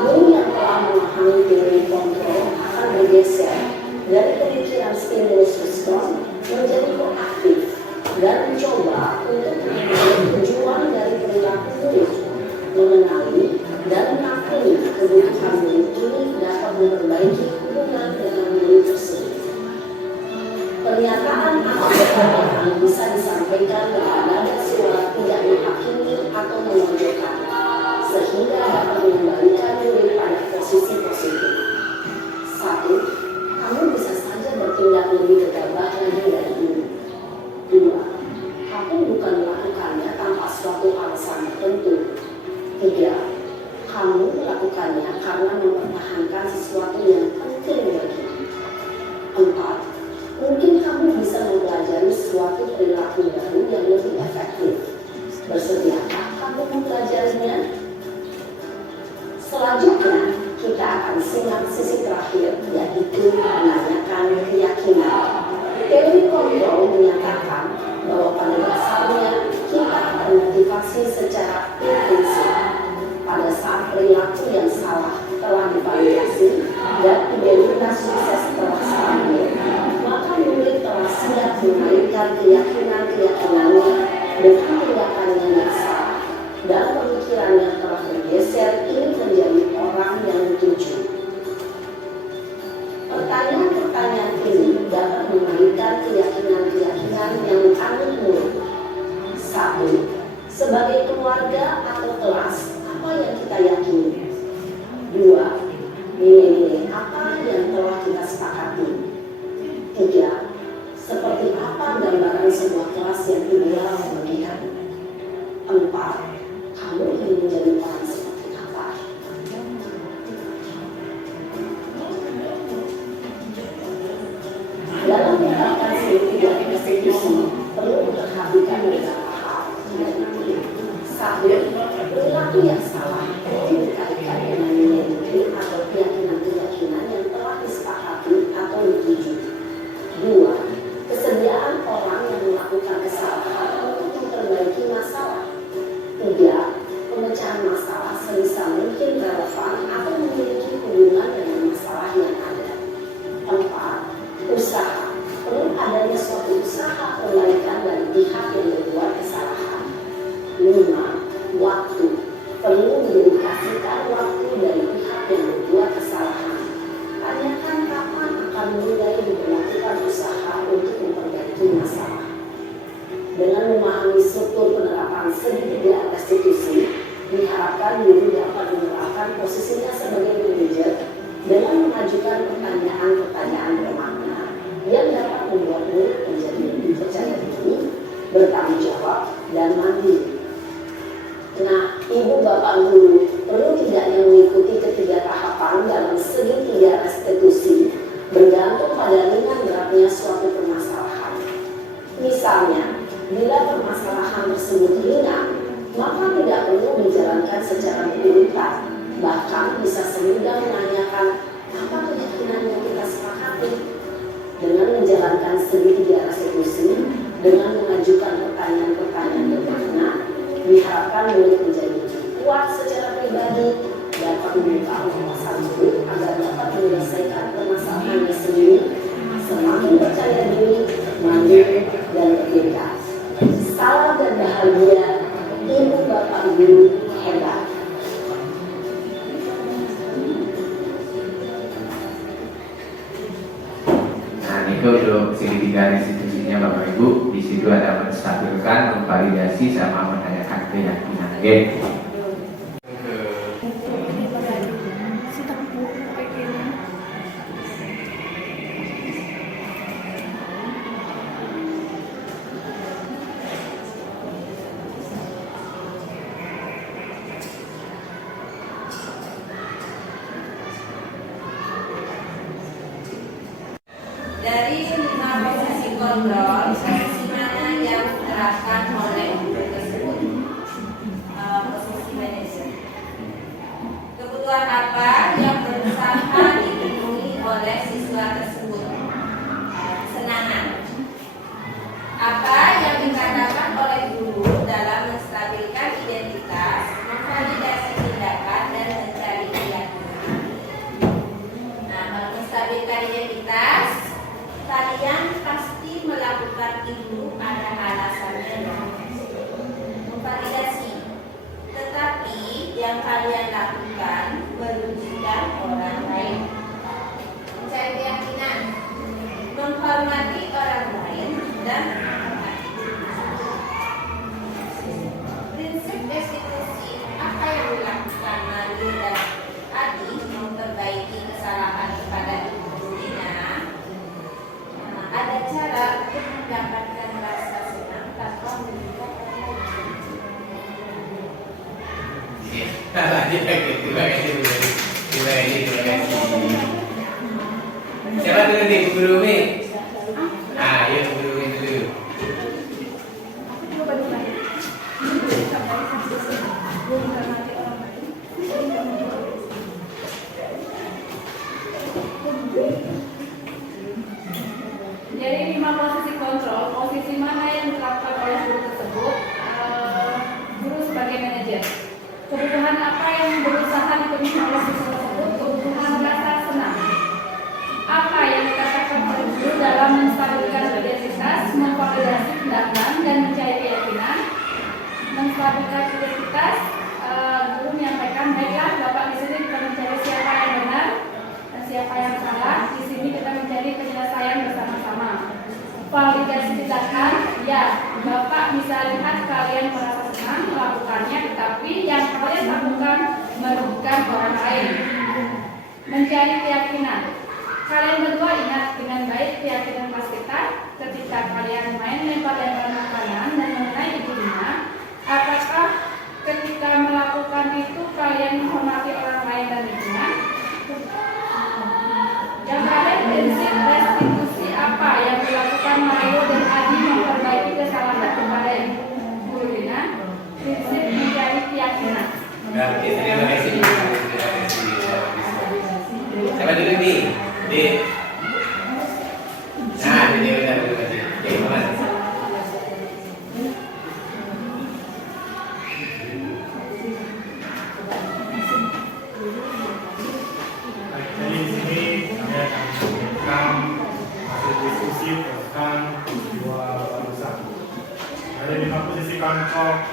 Guru yang telah memahami teori kontrol akan bergeser dari pemikiran stimulus respon menjadi proaktif dan mencoba untuk mengenali tujuan dari perilaku murid, mengenali dan mengakui kebutuhan murid ini dapat memperbaiki hubungan dengan murid tersebut. Pernyataan atau pertanyaan bisa disampaikan dengan nada suara tidak menghakimi atau memojokkan, sehingga dapat mengembalikan murid pada posisi positif. 1. Kamu bisa saja bertindak lebih gegabah lagi dari ini. 2. Kamu bukan melakukannya tanpa suatu alasan tertentu. 3. Kamu melakukannya karena mempertahankan sesuatu yang penting bagimu. 4. Mungkin kamu bisa mempelajari suatu perilaku baru yang lebih efektif. Bersediakah kamu mempelajarinya? Selanjutnya, kita akan simak sisi terakhir, yaitu menanyakan keyakinan. Teori kontrol menyatakan bahwa pada dasarnya kita termotivasi secara prinsip. Pada saat perilaku yang salah telah divalidasi dan identitas sukses telah stabil, maka murid telah siap mengaitkan keyakinan-keyakinannya dengan tindakannya yang salah dan pemikirannya telah bergeser ini menjadi orang yang dituju. Pertanyaan-pertanyaan ini dapat mengaitkan keyakinan-keyakinan yang anut murid. 1. Sebagai keluarga atau kelas, apa yang kita yakini? 2. Nilai-nilai apa yang telah kita sepakati? apa? Kamu ingin menjadi orang seperti apa? Dalam menerapkan segitiga institusi, perlu memperhatikan beberapa hal. Satu, perilaku yang salah ini dikaitkan dengan nilai-nilai atau keyakinan-keyakinan yang telah disepakati atau disetujui. Dua, kesediaan orang yang melakukan kesalahan untuk memperbaiki masalah. Tiga, pemecahan masalah sebisa mungkin relevan atau memiliki hubungan dengan masalah yang ada. Empat, usaha. Perlu adanya suatu usaha perbaikan dari pihak yang berbuat kesalahan. Lima, waktu. Perlu didedikasikan waktu dari pihak yang berbuat kesalahan. Tanyakan kapan akan mulai diberlakukan usaha untuk memperbaiki masalah. Dengan memahami struktur penerapan segitiga restitusi, diharapkan guru dapat menerapkan posisinya sebagai manajer dengan mengajukan pertanyaan-pertanyaan bermakna yang dapat membuat murid menjadi lebih percaya diri, bertanggung jawab, dan mandiri. Nah, ibu bapak guru perlu tidaknya mengikuti ketiga tahapan dalam segitiga restitusi bergantung pada ringan beratnya suatu permasalahan. Misalnya, bila permasalahan tersebut ringan, maka tidak perlu dijalankan secara berurutan. Bahkan bisa semudah menanyakan apa keyakinan yang kita sepakati. Dengan menjalankan segitiga restitusi, dengan mengajukan pertanyaan-pertanyaan bermakna, diharapkan murid menjadi kuat secara pribadi, dapat membuka wawasan murid agar dapat menyelesaikan permasalahannya sendiri, semakin percaya diri, mandiri, dan merdeka. Salam dan bahagia, ibu bapak guru hebat. Nah, itu untuk segitiga restitusinya Bapak Ibu. Di situ ada menstabilkan, memvalidasi, sama menanyakan keyakinan. Oke. Dari 5 posisi kontrol, posisi mana yang diterapkan oleh guru tersebut? Posisi manajer. Kebutuhan apa yang berusaha dipenuhi oleh siswa tersebut? Kesenangan. Apa yang dikatakan oleh guru dalam menstabilkan identitas, memvalidasi tindakan, dan mencari keyakinan? Nah, kalau menstabilkan identitas, kalian pasti melakukan itu ada alasannya. Memvalidasi, tetapi yang kalian lakukan merugikan orang lain. Mencari keyakinan, menghormati orang lain, dan prinsip restitusi. Apa yang dilakukan Mario dan Adi memperbaiki kesalahan kepada ibu gurunya? Ada cara untuk mendapatkan rasa senang tanpa merugikan orang lain. Terima kasih. Siapa dulu nih, Guru Mi? Ayo Guru Mi dulu. Jadi 5 posisi kontrol, posisi mana yang diterapkan oleh guru tersebut? Guru sebagai manajer. Kebutuhan apa yang berusaha dipenuhi oleh siswa tersebut? Kebutuhan rasa senang. Apa yang dikatakan oleh guru dalam menstabilkan identitas, memvalidasi tindakan, dan mencari keyakinan? Menstabilkan identitas, guru menyampaikan, baiklah Bapak di sini kita mencari siapa yang benar dan siapa yang salah. Di sini kita mencari penyelesaian bersama-sama. Validasi tindakan, ya, Bapak bisa lihat kalian merasa senang melakukannya, tetapi yang kalian lakukan merugikan orang lain. Mencari keyakinan, kalian berdua ingat dengan baik keyakinan kelas kita ketika kalian main lempar-lempar makanan dan mengenai ibu Dina. Apakah Oke, terima kasih. Siapa dulu nih? Dek. Nah, ini udah dulu aja. Oke, Mas. Jadi di sini saya akan memberikan hasil diskusi tentang peristiwa barusan. Ada 5 posisi kontrol,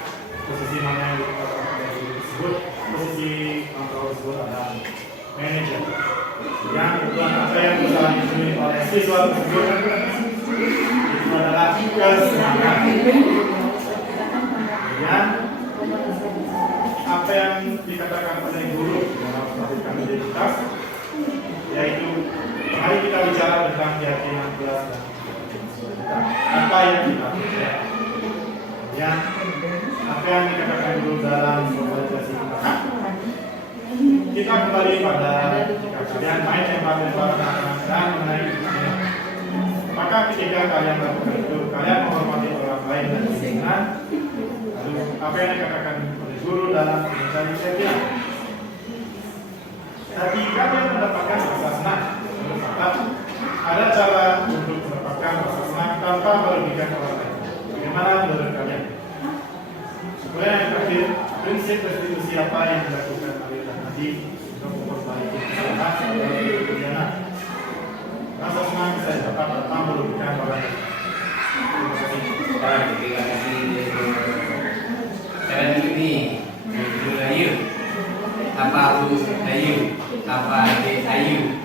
posisi mana yang disebut, posisi kontrol tersebut adalah manajer. Yang kebetulan apa yang telah dipilih oleh siswa tersebut itu adalah kesenangan. Kemudian apa yang dikatakan oleh guru dalam pendidikan identitas, yaitu mari kita bicara tentang keyakinan kelas dan apa yang kita percaya. Kemudian apa yang dikatakan guru dalam globalisasi kita kembali pada jika kalian main lempar-lempar dan menarik dunia. Maka ketika kalian lakukan itu, kalian menghormati orang lain dan lingkungan. Lalu apa yang dikatakan oleh guru dalam mencari keyakinan? Tapi kalian mendapatkan rasa senang. Tetap ada cara untuk mendapatkan rasa senang tanpa merugikan orang lain. Bagaimana menurut kalian? Kemudian yang terakhir, prinsip restitusi apa yang dilakukan oleh tadi untuk memperbaiki kesalahan dalam kebenaran. Rasa senang saya dapat tanpa merugikan orang lain. Terima kasih. Terima kasih. Sekarang dulu nih, dulu Ayu. Apa Bu Ayu? Apa Adik Ayu?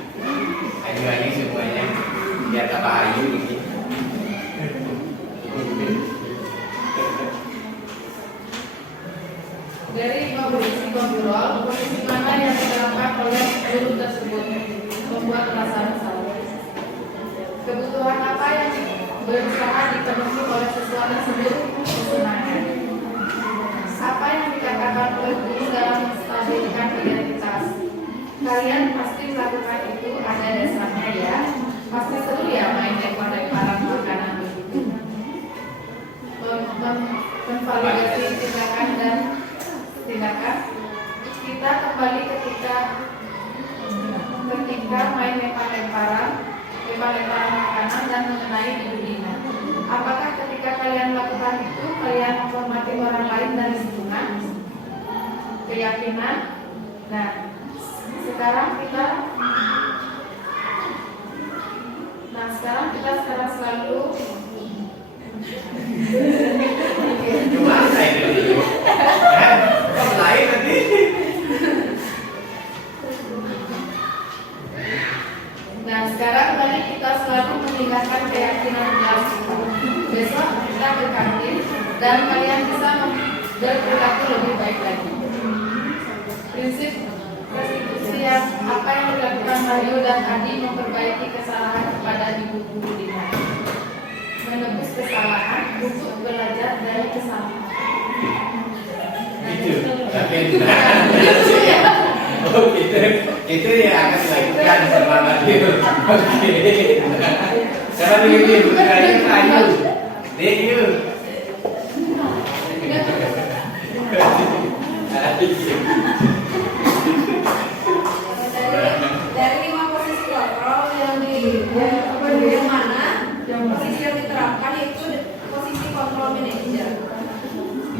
Ayu semuanya. Biar apa Ayu ini? Dari posisi kontrol, posisi mana yang diterapkan oleh guru tersebut membuat perasaan salah. Kebutuhan apa yang berusaha dipenuhi oleh siswa tersebut kesenangan. Apa yang dikatakan oleh guru dalam menstabilkan identitas. Kalian pasti melakukan itu, ada dasarnya ya. Pasti seru ya main lempar-lemparan makanan begitu. Memvalidasi tindakan dan tindakan. Kita kembali ketika main lempar-lemparan makanan dan mengenai dirinya. Apakah ketika kalian melakukan itu kalian menghormati orang lain dan lingkungan? Keyakinan. Nah, sekarang kita selalu Gimana ini? Kok lain nanti? Nah, sekarang kali kita selalu meningkatkan keyakinan kelas itu. Besok kita berkantin dan kalian bisa berperilaku lebih baik lagi. Prinsip restitusi yang apa yang dilakukan Mario dan Adi memperbaiki kesalahan kepada ibu guru Dina. Menebus kesalahan untuk belajar dari kesalahan. Itu, tapi oh gitu, itu yang akan dilakukan sama Mario. Oke. Sekarang begini, bukan Ayu, Deyu. Dari 5 posisi kontrol yang mana posisi yang diterapkan itu posisi kontrol manajer.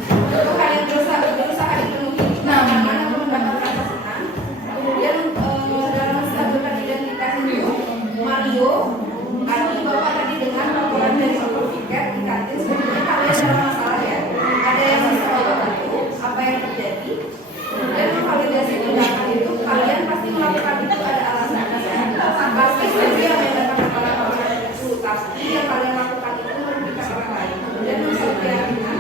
Untuk hal yang berusaha dipenuhi kenyamanan atau mendapatkan rasa senang. Kemudian dalam menstabilkan identitas itu Mario, Adi, Bapak tadi dengan laporan dari sertifikat di kantin sebenarnya kalian ada masalah ya. Ada yang bisa Bapak bantu, apa yang terjadi. Kemudian memvalidasi tindakan itu kalian pasti melakukan itu ada alasannya. Pasti setuju yang mendapatkan orang-orang itu, tapi yang kalian lakukan itu merugikan orang lain. Kemudian menurut keyakinan.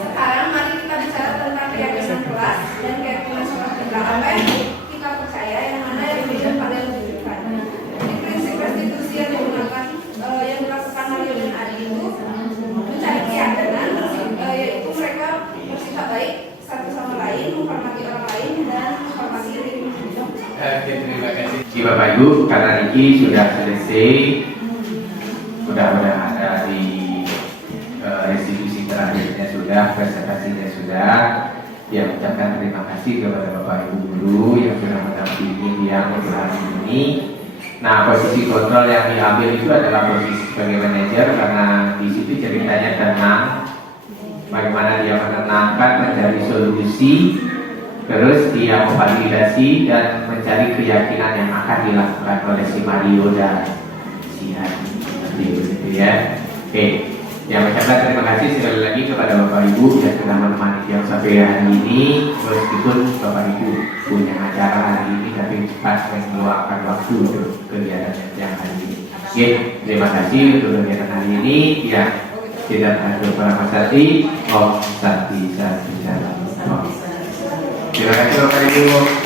Sekarang mari kita bicara tentang keyakinan kelas dan keyakinan sekolah kita. Apa yang kita percaya, yang mana yang bisa kalian tunjukkan. Jadi prinsip restitusi yang digunakan yang dilakukan Mario dan Adi itu mencari keyakinan, yaitu mereka bersikap baik satu sama lain, menghormati orang lain dan menghormati diri. Oke, terima kasih. Bapak Ibu, karena Riki sudah selesai, mudah-mudahan dari restitusi terakhirnya sudah, presentasinya sudah. Dia mengucapkan terima kasih kepada Bapak Ibu guru yang sudah mendampingi dia untuk hari ini. Nah, posisi kontrol yang diambil itu adalah posisi sebagai manajer karena di situ ceritanya tenang, bagaimana dia menenangkan, mencari solusi, terus dia memvalidasi dan mencari keyakinan yang akan dilakukan oleh si Mario dan si Hadi. Seperti itu ya. Oke. Yang mengucapkan terima kasih sekali lagi kepada Bapak Ibu yang sudah menemani yang sampai hari ini. Meskipun Bapak Ibu punya acara hari ini, tapi cepat meluangkan waktu untuk kegiatan yang hari ini. Oke, terima kasih untuk kegiatan hari ini. Ya, tidak ada para masati. Om Santi Santi Santi. Terima kasih Bapak Ibu.